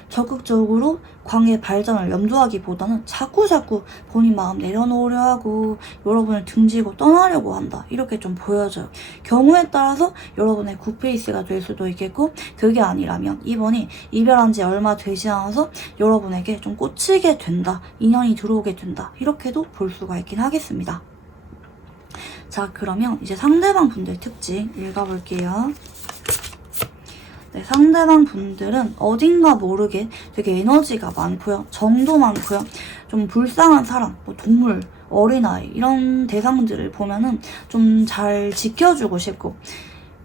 적극적으로 관계 발전을 염두하기보다는 자꾸 본인 마음 내려놓으려 하고 여러분을 등지고 떠나려고 한다, 이렇게 좀 보여져요. 경우에 따라서 여러분의 굿페이스가 될 수도 있겠고, 그게 아니라면 이번이 이별한 지 얼마 되지 않아서 여러분에게 좀 꽂히게 된다, 인연이 들어오게 된다, 이렇게도 볼 수가 있긴 하겠습니다. 자, 그러면 이제 상대방 분들 특징 읽어볼게요. 네, 상대방 분들은 어딘가 모르게 되게 에너지가 많고요. 정도 많고요. 좀 불쌍한 사람, 뭐 동물, 어린아이 이런 대상들을 보면은 좀 잘 지켜주고 싶고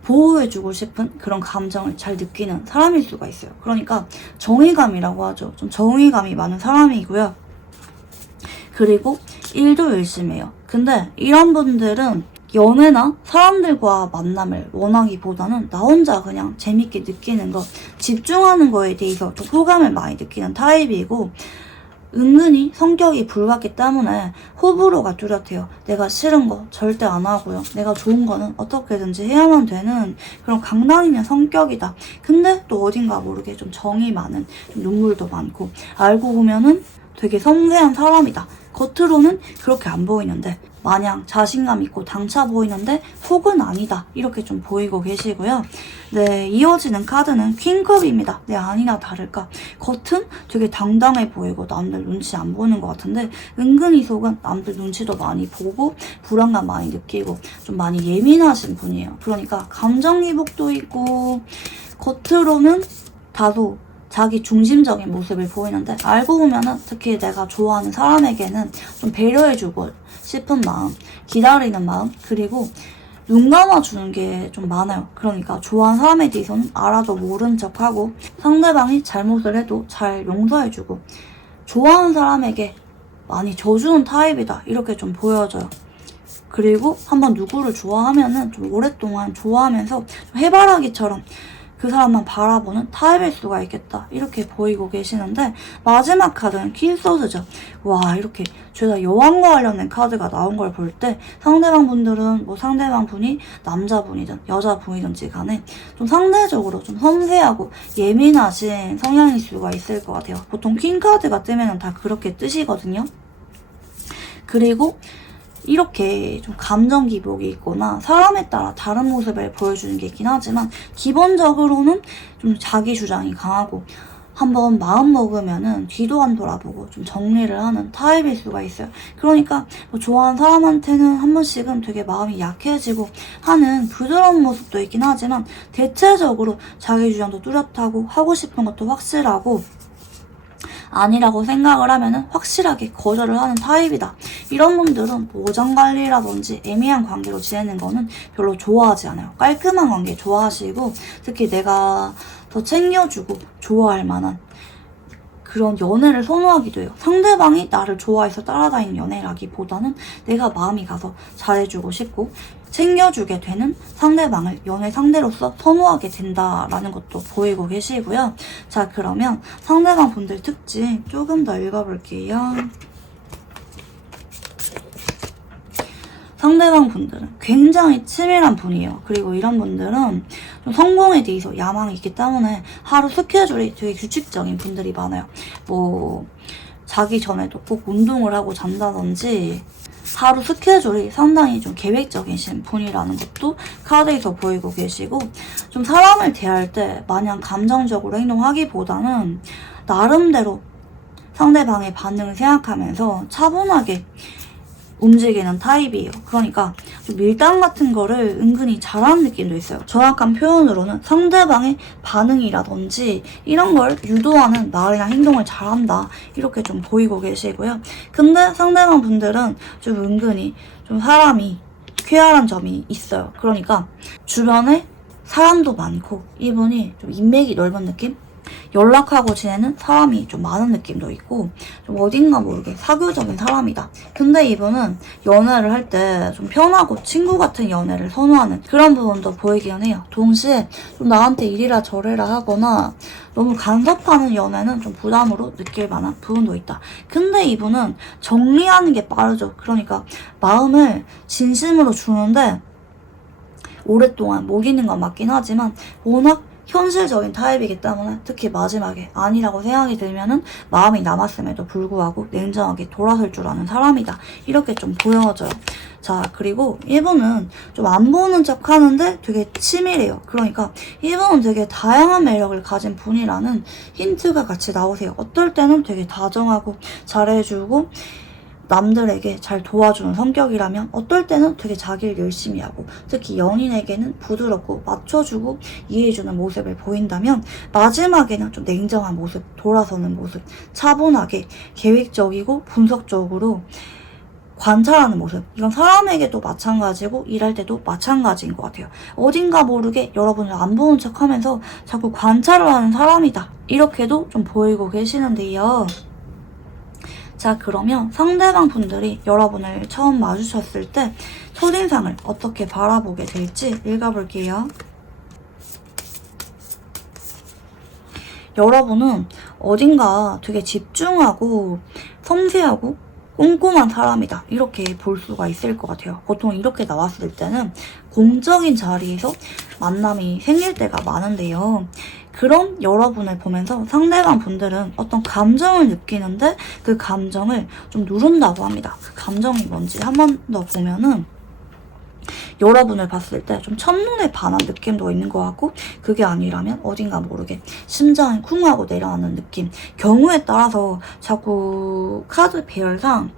보호해주고 싶은 그런 감정을 잘 느끼는 사람일 수가 있어요. 그러니까 정의감이라고 하죠. 좀 정의감이 많은 사람이고요. 그리고 일도 열심히 해요. 근데 이런 분들은 연애나 사람들과 만남을 원하기보다는 나 혼자 그냥 재밌게 느끼는 거, 집중하는 거에 대해서 좀 호감을 많이 느끼는 타입이고, 은근히 성격이 불같기 때문에 호불호가 뚜렷해요. 내가 싫은 거 절대 안 하고요. 내가 좋은 거는 어떻게든지 해야만 되는 그런 강단 있는 성격이다. 근데 또 어딘가 모르게 좀 정이 많은, 좀 눈물도 많고, 알고 보면은 되게 섬세한 사람이다. 겉으로는 그렇게 안 보이는데 마냥 자신감 있고 당차 보이는데 속은 아니다. 이렇게 좀 보이고 계시고요. 네, 이어지는 카드는 퀸컵입니다. 네, 아니나 다를까. 겉은 되게 당당해 보이고 남들 눈치 안 보는 것 같은데 은근히 속은 남들 눈치도 많이 보고 불안감 많이 느끼고 좀 많이 예민하신 분이에요. 그러니까 감정 기복도 있고 겉으로는 다소 자기 중심적인 모습을 보이는데 알고 보면은 특히 내가 좋아하는 사람에게는 좀 배려해주고 싶은 마음, 기다리는 마음, 그리고 눈 감아주는 게 좀 많아요. 그러니까 좋아하는 사람에 대해서는 알아도 모른 척하고 상대방이 잘못을 해도 잘 용서해주고 좋아하는 사람에게 많이 져주는 타입이다. 이렇게 좀 보여져요. 그리고 한번 누구를 좋아하면은 좀 오랫동안 좋아하면서 좀 해바라기처럼 그 사람만 바라보는 타입일 수가 있겠다. 이렇게 보이고 계시는데 마지막 카드는 퀸소드죠. 와, 이렇게 죄다 여왕과 관련된 카드가 나온 걸 볼 때 상대방 분들은 뭐 상대방 분이 남자분이든 여자분이든지 간에 좀 상대적으로 좀 섬세하고 예민하신 성향일 수가 있을 것 같아요. 보통 퀸 카드가 뜨면 다 그렇게 뜨시거든요. 그리고 이렇게 좀 감정 기복이 있거나 사람에 따라 다른 모습을 보여주는 게 있긴 하지만 기본적으로는 좀 자기 주장이 강하고 한번 마음 먹으면은 뒤도 안 돌아보고 좀 정리를 하는 타입일 수가 있어요. 그러니까 뭐 좋아하는 사람한테는 한 번씩은 되게 마음이 약해지고 하는 부드러운 모습도 있긴 하지만 대체적으로 자기 주장도 뚜렷하고 하고 싶은 것도 확실하고 아니라고 생각을 하면은 확실하게 거절을 하는 타입이다. 이런 분들은 뭐 오장관리라든지 애매한 관계로 지내는 거는 별로 좋아하지 않아요. 깔끔한 관계 좋아하시고 특히 내가 더 챙겨주고 좋아할 만한 그런 연애를 선호하기도 해요. 상대방이 나를 좋아해서 따라다니는 연애라기보다는 내가 마음이 가서 잘해주고 싶고 챙겨주게 되는 상대방을 연애 상대로서 선호하게 된다라는 것도 보이고 계시고요. 자, 그러면 상대방 분들 특징 조금 더 읽어볼게요. 상대방 분들은 굉장히 치밀한 분이에요. 그리고 이런 분들은 좀 성공에 대해서 야망이 있기 때문에 하루 스케줄이 되게 규칙적인 분들이 많아요. 뭐 자기 전에도 꼭 운동을 하고 잔다든지 하루 스케줄이 상당히 좀 계획적이신 분이라는 것도 카드에서 보이고 계시고 좀 사람을 대할 때 마냥 감정적으로 행동하기보다는 나름대로 상대방의 반응을 생각하면서 차분하게 움직이는 타입이에요. 그러니까 좀 밀당 같은 거를 은근히 잘하는 느낌도 있어요. 정확한 표현으로는 상대방의 반응이라든지 이런 걸 유도하는 말이나 행동을 잘한다. 이렇게 좀 보이고 계시고요. 근데 상대방 분들은 좀 은근히 좀 사람이 쾌활한 점이 있어요. 그러니까 주변에 사람도 많고 이분이 좀 인맥이 넓은 느낌? 연락하고 지내는 사람이 좀 많은 느낌도 있고 좀 어딘가 모르게 사교적인 사람이다. 근데 이분은 연애를 할 때 좀 편하고 친구 같은 연애를 선호하는 그런 부분도 보이긴 해요. 동시에 좀 나한테 이리라 저리라 하거나 너무 간섭하는 연애는 좀 부담으로 느낄 만한 부분도 있다. 근데 이분은 정리하는 게 빠르죠. 그러니까 마음을 진심으로 주는데 오랫동안 못 잊는 건 맞긴 하지만 워낙 현실적인 타입이기 때문에 특히 마지막에 아니라고 생각이 들면은 마음이 남았음에도 불구하고 냉정하게 돌아설 줄 아는 사람이다. 이렇게 좀 보여져요. 자, 그리고 이분은 좀 안 보는 척 하는데 되게 치밀해요. 그러니까 이분은 되게 다양한 매력을 가진 분이라는 힌트가 같이 나오세요. 어떨 때는 되게 다정하고 잘해주고 남들에게 잘 도와주는 성격이라면 어떨 때는 되게 자기를 열심히 하고, 특히 연인에게는 부드럽고 맞춰주고 이해해주는 모습을 보인다면, 마지막에는 좀 냉정한 모습, 돌아서는 모습, 차분하게 계획적이고 분석적으로 관찰하는 모습. 이건 사람에게도 마찬가지고 일할 때도 마찬가지인 것 같아요. 어딘가 모르게 여러분을 안 보는 척 하면서 자꾸 관찰을 하는 사람이다, 이렇게도 좀 보이고 계시는데요. 자, 그러면 상대방 분들이 여러분을 처음 마주쳤을 때 첫인상을 어떻게 바라보게 될지 읽어볼게요. 여러분은 어딘가 되게 집중하고 섬세하고 꼼꼼한 사람이다, 이렇게 볼 수가 있을 것 같아요. 보통 이렇게 나왔을 때는 공적인 자리에서 만남이 생길 때가 많은데요. 그런 여러분을 보면서 상대방 분들은 어떤 감정을 느끼는데 그 감정을 좀 누른다고 합니다. 그 감정이 뭔지 한 번 더 보면은 여러분을 봤을 때 좀 첫눈에 반한 느낌도 있는 것 같고, 그게 아니라면 어딘가 모르게 심장이 쿵 하고 내려가는 느낌. 경우에 따라서 자꾸 카드 배열상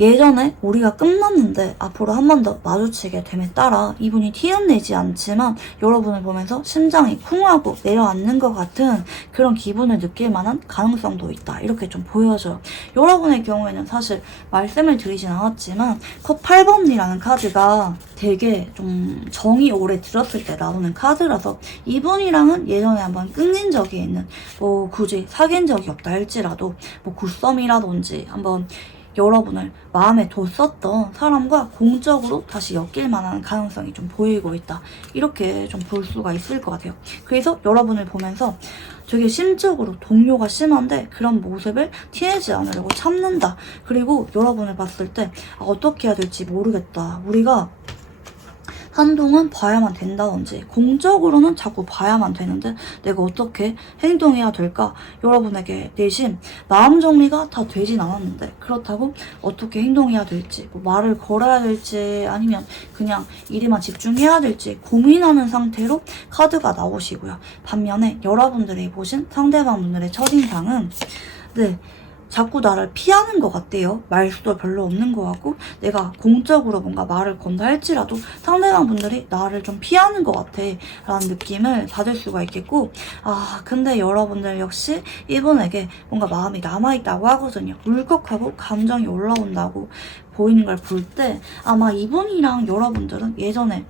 예전에 우리가 끝났는데 앞으로 한 번 더 마주치게 됨에 따라 이분이 티는 내지 않지만 여러분을 보면서 심장이 쿵하고 내려앉는 것 같은 그런 기분을 느낄 만한 가능성도 있다, 이렇게 좀 보여져요. 여러분의 경우에는 사실 말씀을 드리진 않았지만 컵 8번이라는 카드가 되게 좀 정이 오래 들었을 때 나오는 카드라서 이분이랑은 예전에 한번 끊긴 적이 있는, 뭐 굳이 사귄 적이 없다 할지라도 뭐 굿썸이라든지 한번 여러분을 마음에 뒀었던 사람과 공적으로 다시 엮일 만한 가능성이 좀 보이고 있다, 이렇게 좀 볼 수가 있을 것 같아요. 그래서 여러분을 보면서 되게 심적으로 동요가 심한데 그런 모습을 티내지 않으려고 참는다. 그리고 여러분을 봤을 때 어떻게 해야 될지 모르겠다, 우리가 한동안 봐야만 된다든지, 공적으로는 자꾸 봐야만 되는데 내가 어떻게 행동해야 될까? 여러분에게 내심 마음 정리가 다 되진 않았는데 그렇다고 어떻게 행동해야 될지, 뭐 말을 걸어야 될지 아니면 그냥 일에만 집중해야 될지 고민하는 상태로 카드가 나오시고요. 반면에 여러분들이 보신 상대방 분들의 첫인상은 자꾸 나를 피하는 것 같대요. 말수도 별로 없는 것 같고, 내가 공적으로 뭔가 말을 건다 할지라도 상대방 분들이 나를 좀 피하는 것 같아 라는 느낌을 받을 수가 있겠고, 근데 여러분들 역시 이분에게 뭔가 마음이 남아있다고 하거든요. 울컥하고 감정이 올라온다고 보이는 걸 볼 때 아마 이분이랑 여러분들은 예전에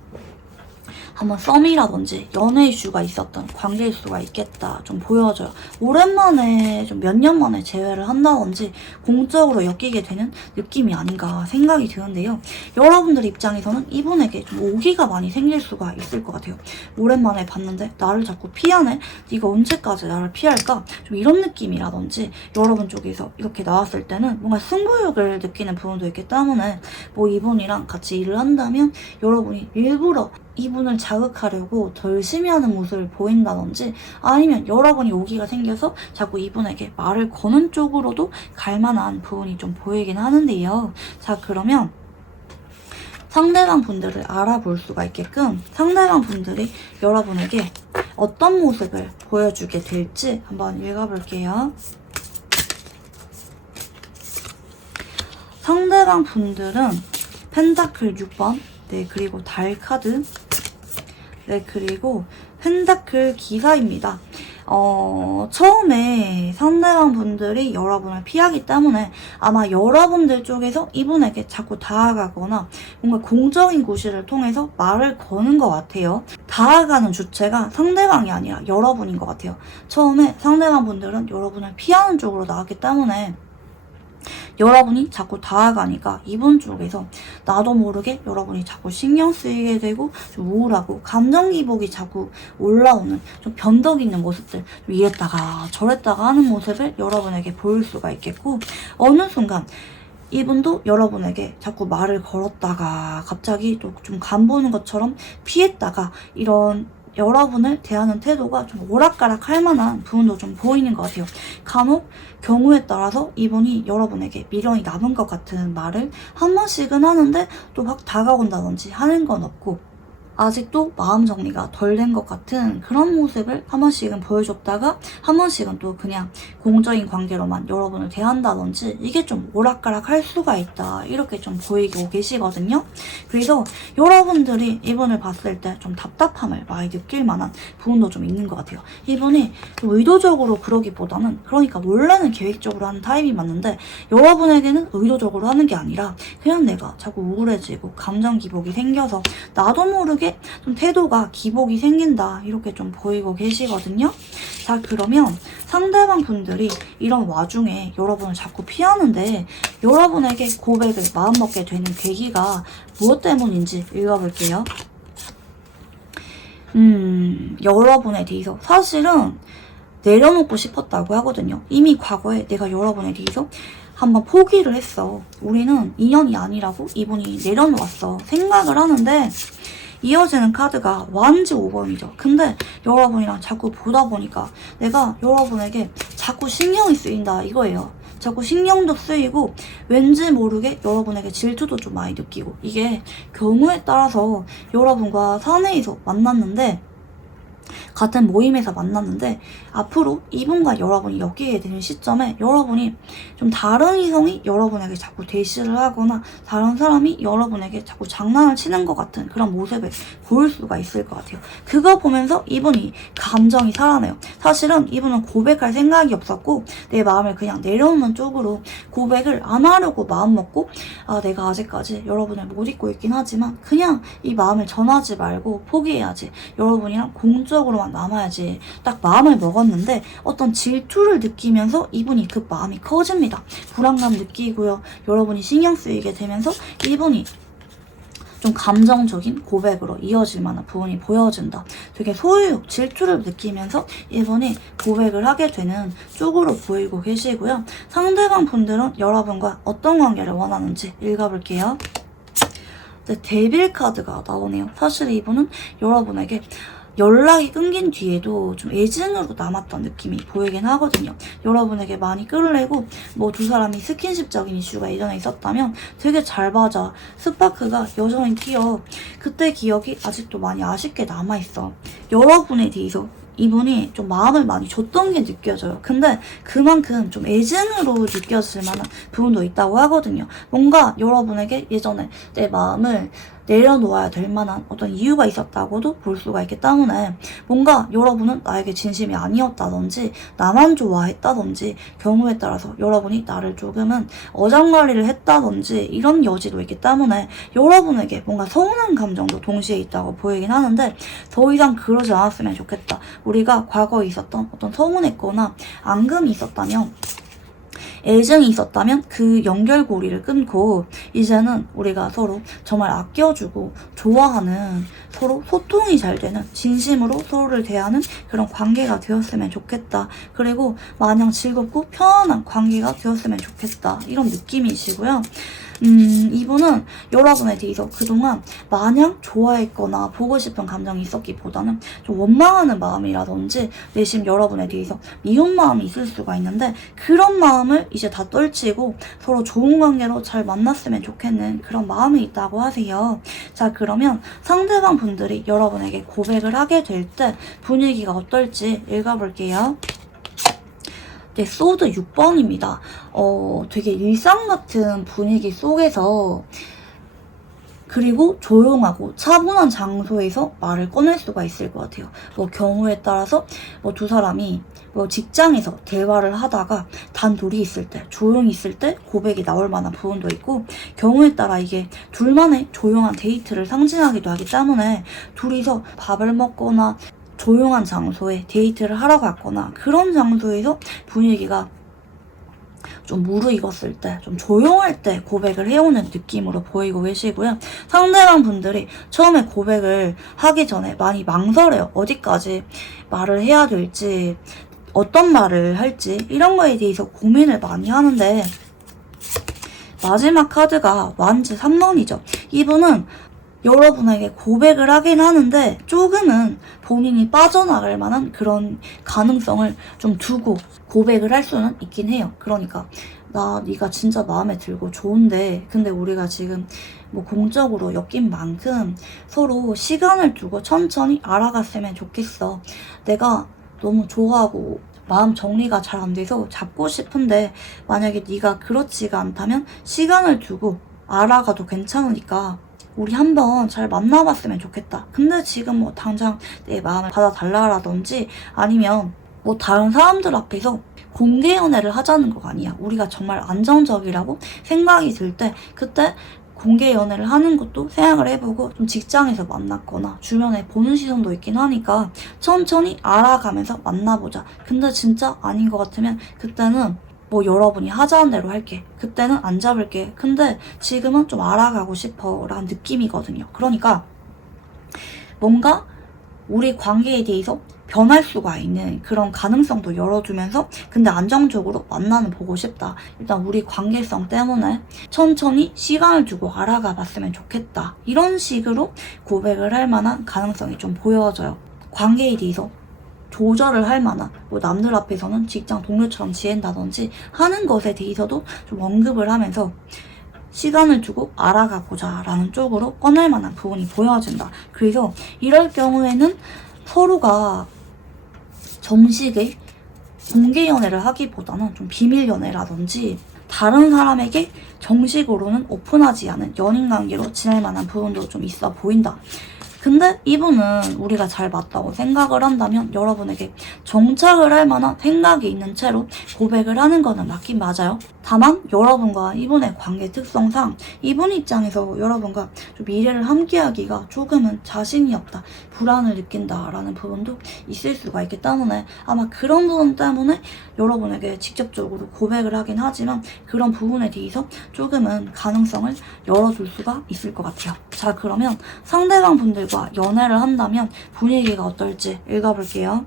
한번 썸이라든지 연애 이슈가 있었던 관계일 수가 있겠다, 좀 보여져요. 오랜만에 좀 몇 년 만에 재회를 한다든지 공적으로 엮이게 되는 느낌이 아닌가 생각이 드는데요. 여러분들 입장에서는 이분에게 좀 오기가 많이 생길 수가 있을 것 같아요. 오랜만에 봤는데 나를 자꾸 피하네? 네가 언제까지 나를 피할까? 좀 이런 느낌이라든지, 여러분 쪽에서 이렇게 나왔을 때는 뭔가 승부욕을 느끼는 부분도 있기 때문에 뭐 이분이랑 같이 일을 한다면 여러분이 일부러 이분을 자극하려고 더 열심히 하는 모습을 보인다든지, 아니면 여러분이 오기가 생겨서 자꾸 이분에게 말을 거는 쪽으로도 갈 만한 부분이 좀 보이긴 하는데요. 자, 그러면 상대방 분들을 알아볼 수가 있게끔 상대방 분들이 여러분에게 어떤 모습을 보여주게 될지 한번 읽어볼게요. 상대방 분들은 펜타클 6번, 그리고 달 카드, 그리고 펜타클 기사입니다. 처음에 상대방 분들이 여러분을 피하기 때문에 아마 여러분들 쪽에서 이분에게 자꾸 다가가거나 뭔가 공적인 구실을 통해서 말을 거는 것 같아요. 다가가는 주체가 상대방이 아니라 여러분인 것 같아요. 처음에 상대방 분들은 여러분을 피하는 쪽으로 나왔기 때문에 여러분이 자꾸 다가가니까 이분 쪽에서 나도 모르게 여러분이 자꾸 신경 쓰이게 되고 좀 우울하고 감정 기복이 자꾸 올라오는 좀 변덕 있는 모습들, 이랬다가 저랬다가 하는 모습을 여러분에게 보일 수가 있겠고, 어느 순간 이분도 여러분에게 자꾸 말을 걸었다가 갑자기 또 좀 간보는 것처럼 피했다가, 이런 여러분을 대하는 태도가 좀 오락가락 할 만한 부분도 좀 보이는 것 같아요. 간혹 경우에 따라서 이분이 여러분에게 미련이 남은 것 같은 말을 한 번씩은 하는데 또 막 다가온다든지 하는 건 없고, 아직도 마음 정리가 덜 된 것 같은 그런 모습을 한 번씩은 보여줬다가 한 번씩은 또 그냥 공적인 관계로만 여러분을 대한다든지 이게 좀 오락가락 할 수가 있다, 이렇게 좀 보이고 계시거든요. 그래서 여러분들이 이분을 봤을 때 좀 답답함을 많이 느낄 만한 부분도 좀 있는 것 같아요. 이분이 좀 의도적으로 그러기보다는, 그러니까 원래는 계획적으로 하는 타입이 맞는데 여러분에게는 의도적으로 하는 게 아니라 그냥 내가 자꾸 우울해지고 감정 기복이 생겨서 나도 모르게 좀 태도가 기복이 생긴다, 이렇게 좀 보이고 계시거든요. 자, 그러면 상대방 분들이 이런 와중에 여러분을 자꾸 피하는데 여러분에게 고백을 마음먹게 되는 계기가 무엇 때문인지 읽어볼게요. 여러분에 대해서 사실은 내려놓고 싶었다고 하거든요. 이미 과거에 내가 여러분에 대해서 한번 포기를 했어. 우리는 인연이 아니라고 이분이 내려놓았어 생각을 하는데, 이어지는 카드가 완지 5번이죠. 근데 여러분이랑 자꾸 보다 보니까 내가 여러분에게 자꾸 신경이 쓰인다, 이거예요. 자꾸 신경도 쓰이고 왠지 모르게 여러분에게 질투도 좀 많이 느끼고, 이게 경우에 따라서 여러분과 사내에서 만났는데, 같은 모임에서 만났는데 앞으로 이분과 여러분이 엮이게 되는 시점에 여러분이 좀 다른 이성이 여러분에게 자꾸 대시를 하거나 다른 사람이 여러분에게 자꾸 장난을 치는 것 같은 그런 모습을 보일 수가 있을 것 같아요. 그거 보면서 이분이 감정이 살아나요. 사실은 이분은 고백할 생각이 없었고 내 마음을 그냥 내려놓는 쪽으로 고백을 안 하려고 마음먹고, 내가 아직까지 여러분을 못 잊고 있긴 하지만 그냥 이 마음을 전하지 말고 포기해야지, 여러분이랑 공적으로만 남아야지, 딱 마음을 먹었는데 어떤 질투를 느끼면서 이분이 그 마음이 커집니다. 불안감 느끼고요. 여러분이 신경 쓰이게 되면서 이분이 좀 감정적인 고백으로 이어질 만한 부분이 보여진다. 되게 소유욕, 질투를 느끼면서 이분이 고백을 하게 되는 쪽으로 보이고 계시고요. 상대방 분들은 여러분과 어떤 관계를 원하는지 읽어볼게요. 네, 데빌 카드가 나오네요. 사실 이분은 여러분에게 연락이 끊긴 뒤에도 좀 애증으로 남았던 느낌이 보이긴 하거든요. 여러분에게 많이 끌리고 뭐 두 사람이 스킨십적인 이슈가 예전에 있었다면 되게 잘 맞아. 스파크가 여전히 튀어. 그때 기억이 아직도 많이 아쉽게 남아있어. 여러분에 대해서 이분이 좀 마음을 많이 줬던 게 느껴져요. 근데 그만큼 좀 애증으로 느껴질 만한 부분도 있다고 하거든요. 뭔가 여러분에게 예전에 내 마음을 내려놓아야 될 만한 어떤 이유가 있었다고도 볼 수가 있기 때문에, 뭔가 여러분은 나에게 진심이 아니었다든지 나만 좋아했다든지 경우에 따라서 여러분이 나를 조금은 어장관리를 했다든지 이런 여지도 있기 때문에 여러분에게 뭔가 서운한 감정도 동시에 있다고 보이긴 하는데, 더 이상 그러지 않았으면 좋겠다. 우리가 과거에 있었던 어떤 서운했거나 앙금이 있었다면, 애정이 있었다면 그 연결고리를 끊고 이제는 우리가 서로 정말 아껴주고 좋아하는, 서로 소통이 잘 되는, 진심으로 서로를 대하는 그런 관계가 되었으면 좋겠다. 그리고 마냥 즐겁고 편안한 관계가 되었으면 좋겠다, 이런 느낌이시고요. 이분은 여러분에 대해서 그동안 마냥 좋아했거나 보고 싶은 감정이 있었기보다는 좀 원망하는 마음이라든지 내심 여러분에 대해서 미운 마음이 있을 수가 있는데, 그런 마음을 이제 다 떨치고 서로 좋은 관계로 잘 만났으면 좋겠는 그런 마음이 있다고 하세요. 자, 그러면 상대방 분들이 여러분에게 고백을 하게 될 때 분위기가 어떨지 읽어볼게요. 네, 소드 6번입니다. 되게 일상 같은 분위기 속에서, 그리고 조용하고 차분한 장소에서 말을 꺼낼 수가 있을 것 같아요. 뭐 경우에 따라서 뭐 두 사람이 뭐 직장에서 대화를 하다가 단둘이 있을 때, 조용히 있을 때 고백이 나올 만한 부분도 있고, 경우에 따라 이게 둘만의 조용한 데이트를 상징하기도 하기 때문에 둘이서 밥을 먹거나 조용한 장소에 데이트를 하러 갔거나 그런 장소에서 분위기가 좀 무르익었을 때, 좀 조용할 때 고백을 해오는 느낌으로 보이고 계시고요. 상대방 분들이 처음에 고백을 하기 전에 많이 망설여요. 어디까지 말을 해야 될지, 어떤 말을 할지 이런 거에 대해서 고민을 많이 하는데, 마지막 카드가 완지 3번이죠. 이분은 여러분에게 고백을 하긴 하는데 조금은 본인이 빠져나갈 만한 그런 가능성을 좀 두고 고백을 할 수는 있긴 해요. 그러니까 네가 진짜 마음에 들고 좋은데 근데 우리가 지금 뭐 공적으로 엮인 만큼 서로 시간을 두고 천천히 알아갔으면 좋겠어. 내가 너무 좋아하고 마음 정리가 잘 안 돼서 잡고 싶은데 만약에 네가 그렇지가 않다면 시간을 두고 알아가도 괜찮으니까 우리 한번 잘 만나봤으면 좋겠다. 근데 지금 뭐 당장 내 마음을 받아달라라든지 아니면 뭐 다른 사람들 앞에서 공개 연애를 하자는 거 아니야. 우리가 정말 안정적이라고 생각이 들 때 그때 공개 연애를 하는 것도 생각을 해보고 좀 직장에서 만났거나 주변에 보는 시선도 있긴 하니까 천천히 알아가면서 만나보자. 근데 진짜 아닌 것 같으면 그때는 뭐 여러분이 하자는 대로 할게. 그때는 안 잡을게. 근데 지금은 좀 알아가고 싶어 라는 느낌이거든요. 그러니까 뭔가 우리 관계에 대해서 변할 수가 있는 그런 가능성도 열어주면서 근데 안정적으로 만나는 보고 싶다. 일단 우리 관계성 때문에 천천히 시간을 두고 알아가 봤으면 좋겠다. 이런 식으로 고백을 할 만한 가능성이 좀 보여져요. 관계에 대해서 조절을 할 만한 뭐 남들 앞에서는 직장 동료처럼 지낸다든지 하는 것에 대해서도 좀 언급을 하면서 시간을 두고 알아가 보자 라는 쪽으로 꺼낼 만한 부분이 보여진다. 그래서 이럴 경우에는 서로가 정식의 공개 연애를 하기보다는 좀 비밀 연애라든지 다른 사람에게 정식으로는 오픈하지 않은 연인 관계로 지낼 만한 부분도 좀 있어 보인다. 근데 이분은 우리가 잘 맞다고 생각을 한다면 여러분에게 정착을 할 만한 생각이 있는 채로 고백을 하는 거는 맞긴 맞아요. 다만 여러분과 이분의 관계 특성상 이분 입장에서 여러분과 좀 미래를 함께하기가 조금은 자신이 없다, 불안을 느낀다라는 부분도 있을 수가 있기 때문에 아마 그런 부분 때문에 여러분에게 직접적으로 고백을 하긴 하지만 그런 부분에 대해서 조금은 가능성을 열어둘 수가 있을 것 같아요. 자, 그러면 상대방 분들과 연애를 한다면 분위기가 어떨지 읽어볼게요.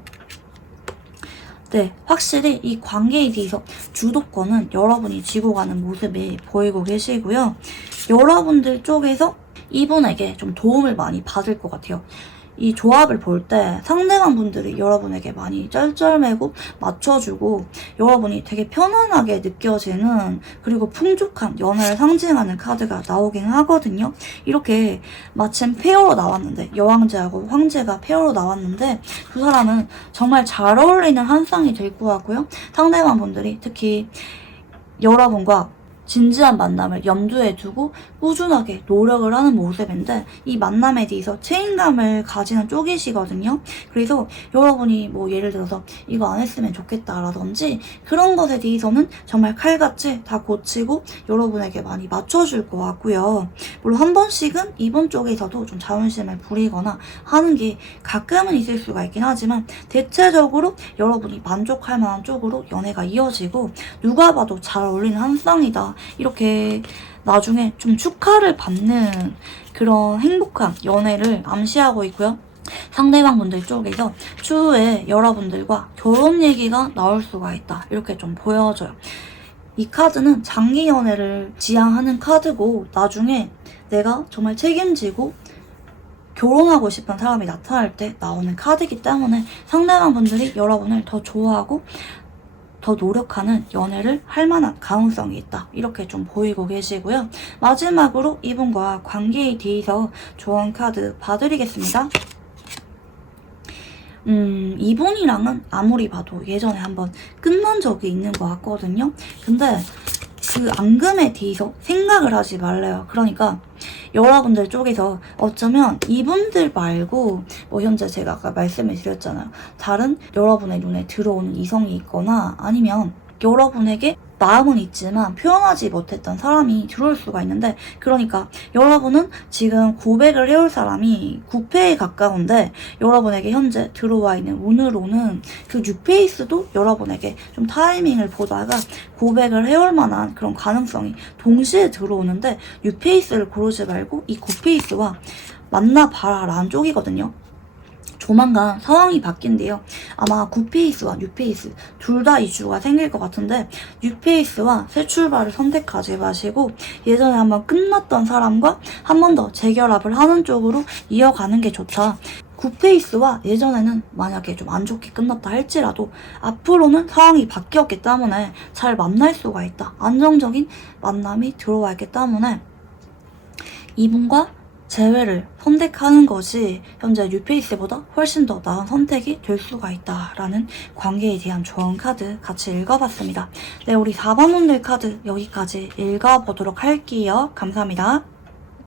네, 확실히 이 관계에 대해서 주도권은 여러분이 쥐고 가는 모습이 보이고 계시고요. 여러분들 쪽에서 이분에게 좀 도움을 많이 받을 것 같아요. 이 조합을 볼 때 상대방 분들이 여러분에게 많이 쩔쩔매고 맞춰주고 여러분이 되게 편안하게 느껴지는 그리고 풍족한 연애를 상징하는 카드가 나오긴 하거든요. 이렇게 마침 페어로 나왔는데 여왕제하고 황제가 페어로 나왔는데 두 사람은 정말 잘 어울리는 한 쌍이 될 것 같고요. 상대방 분들이 특히 여러분과 진지한 만남을 염두에 두고 꾸준하게 노력을 하는 모습인데 이 만남에 대해서 책임감을 가지는 쪽이시거든요. 그래서 여러분이 뭐 예를 들어서 이거 안 했으면 좋겠다라든지 그런 것에 대해서는 정말 칼같이 다 고치고 여러분에게 많이 맞춰줄 것 같고요. 물론 한 번씩은 이번 쪽에서도 좀 자존심을 부리거나 하는 게 가끔은 있을 수가 있긴 하지만 대체적으로 여러분이 만족할 만한 쪽으로 연애가 이어지고 누가 봐도 잘 어울리는 한 쌍이다. 이렇게 나중에 좀 축하를 받는 그런 행복한 연애를 암시하고 있고요. 상대방 분들 쪽에서 추후에 여러분들과 결혼 얘기가 나올 수가 있다. 이렇게 좀 보여져요. 이 카드는 장기 연애를 지향하는 카드고 나중에 내가 정말 책임지고 결혼하고 싶은 사람이 나타날 때 나오는 카드이기 때문에 상대방 분들이 여러분을 더 좋아하고 더 노력하는 연애를 할 만한 가능성이 있다. 이렇게 좀 보이고 계시고요. 마지막으로 이분과 관계에 대해서 조언 카드 봐드리겠습니다. 이분이랑은 아무리 봐도 예전에 한번 끝난 적이 있는 것 같거든요. 근데 그 앙금에 대해서 생각을 하지 말래요. 그러니까 여러분들 쪽에서 어쩌면 이분들 말고 뭐 현재 제가 아까 말씀을 드렸잖아요. 다른 여러분의 눈에 들어오는 이성이 있거나 아니면 여러분에게 마음은 있지만 표현하지 못했던 사람이 들어올 수가 있는데 그러니까 여러분은 지금 고백을 해올 사람이 9패에 가까운데 여러분에게 현재 들어와 있는 운으로는 그 6페이스도 여러분에게 좀 타이밍을 보다가 고백을 해올 만한 그런 가능성이 동시에 들어오는데 6페이스를 고르지 말고 이 9페이스와 만나봐라 라는 쪽이거든요. 조만간 상황이 바뀐대요. 아마 9페이스와 뉴페이스 둘 다 이슈가 생길 것 같은데 뉴페이스와 새 출발을 선택하지 마시고 예전에 한번 끝났던 사람과 한 번 더 재결합을 하는 쪽으로 이어가는 게 좋다. 9페이스와 예전에는 만약에 좀 안 좋게 끝났다 할지라도 앞으로는 상황이 바뀌었기 때문에 잘 만날 수가 있다. 안정적인 만남이 들어와 있기 때문에 이분과 재회를 선택하는 것이 현재 뉴페이스보다 훨씬 더 나은 선택이 될 수가 있다라는 관계에 대한 조언 카드 같이 읽어봤습니다. 네, 우리 4번 분들 카드 여기까지 읽어보도록 할게요. 감사합니다.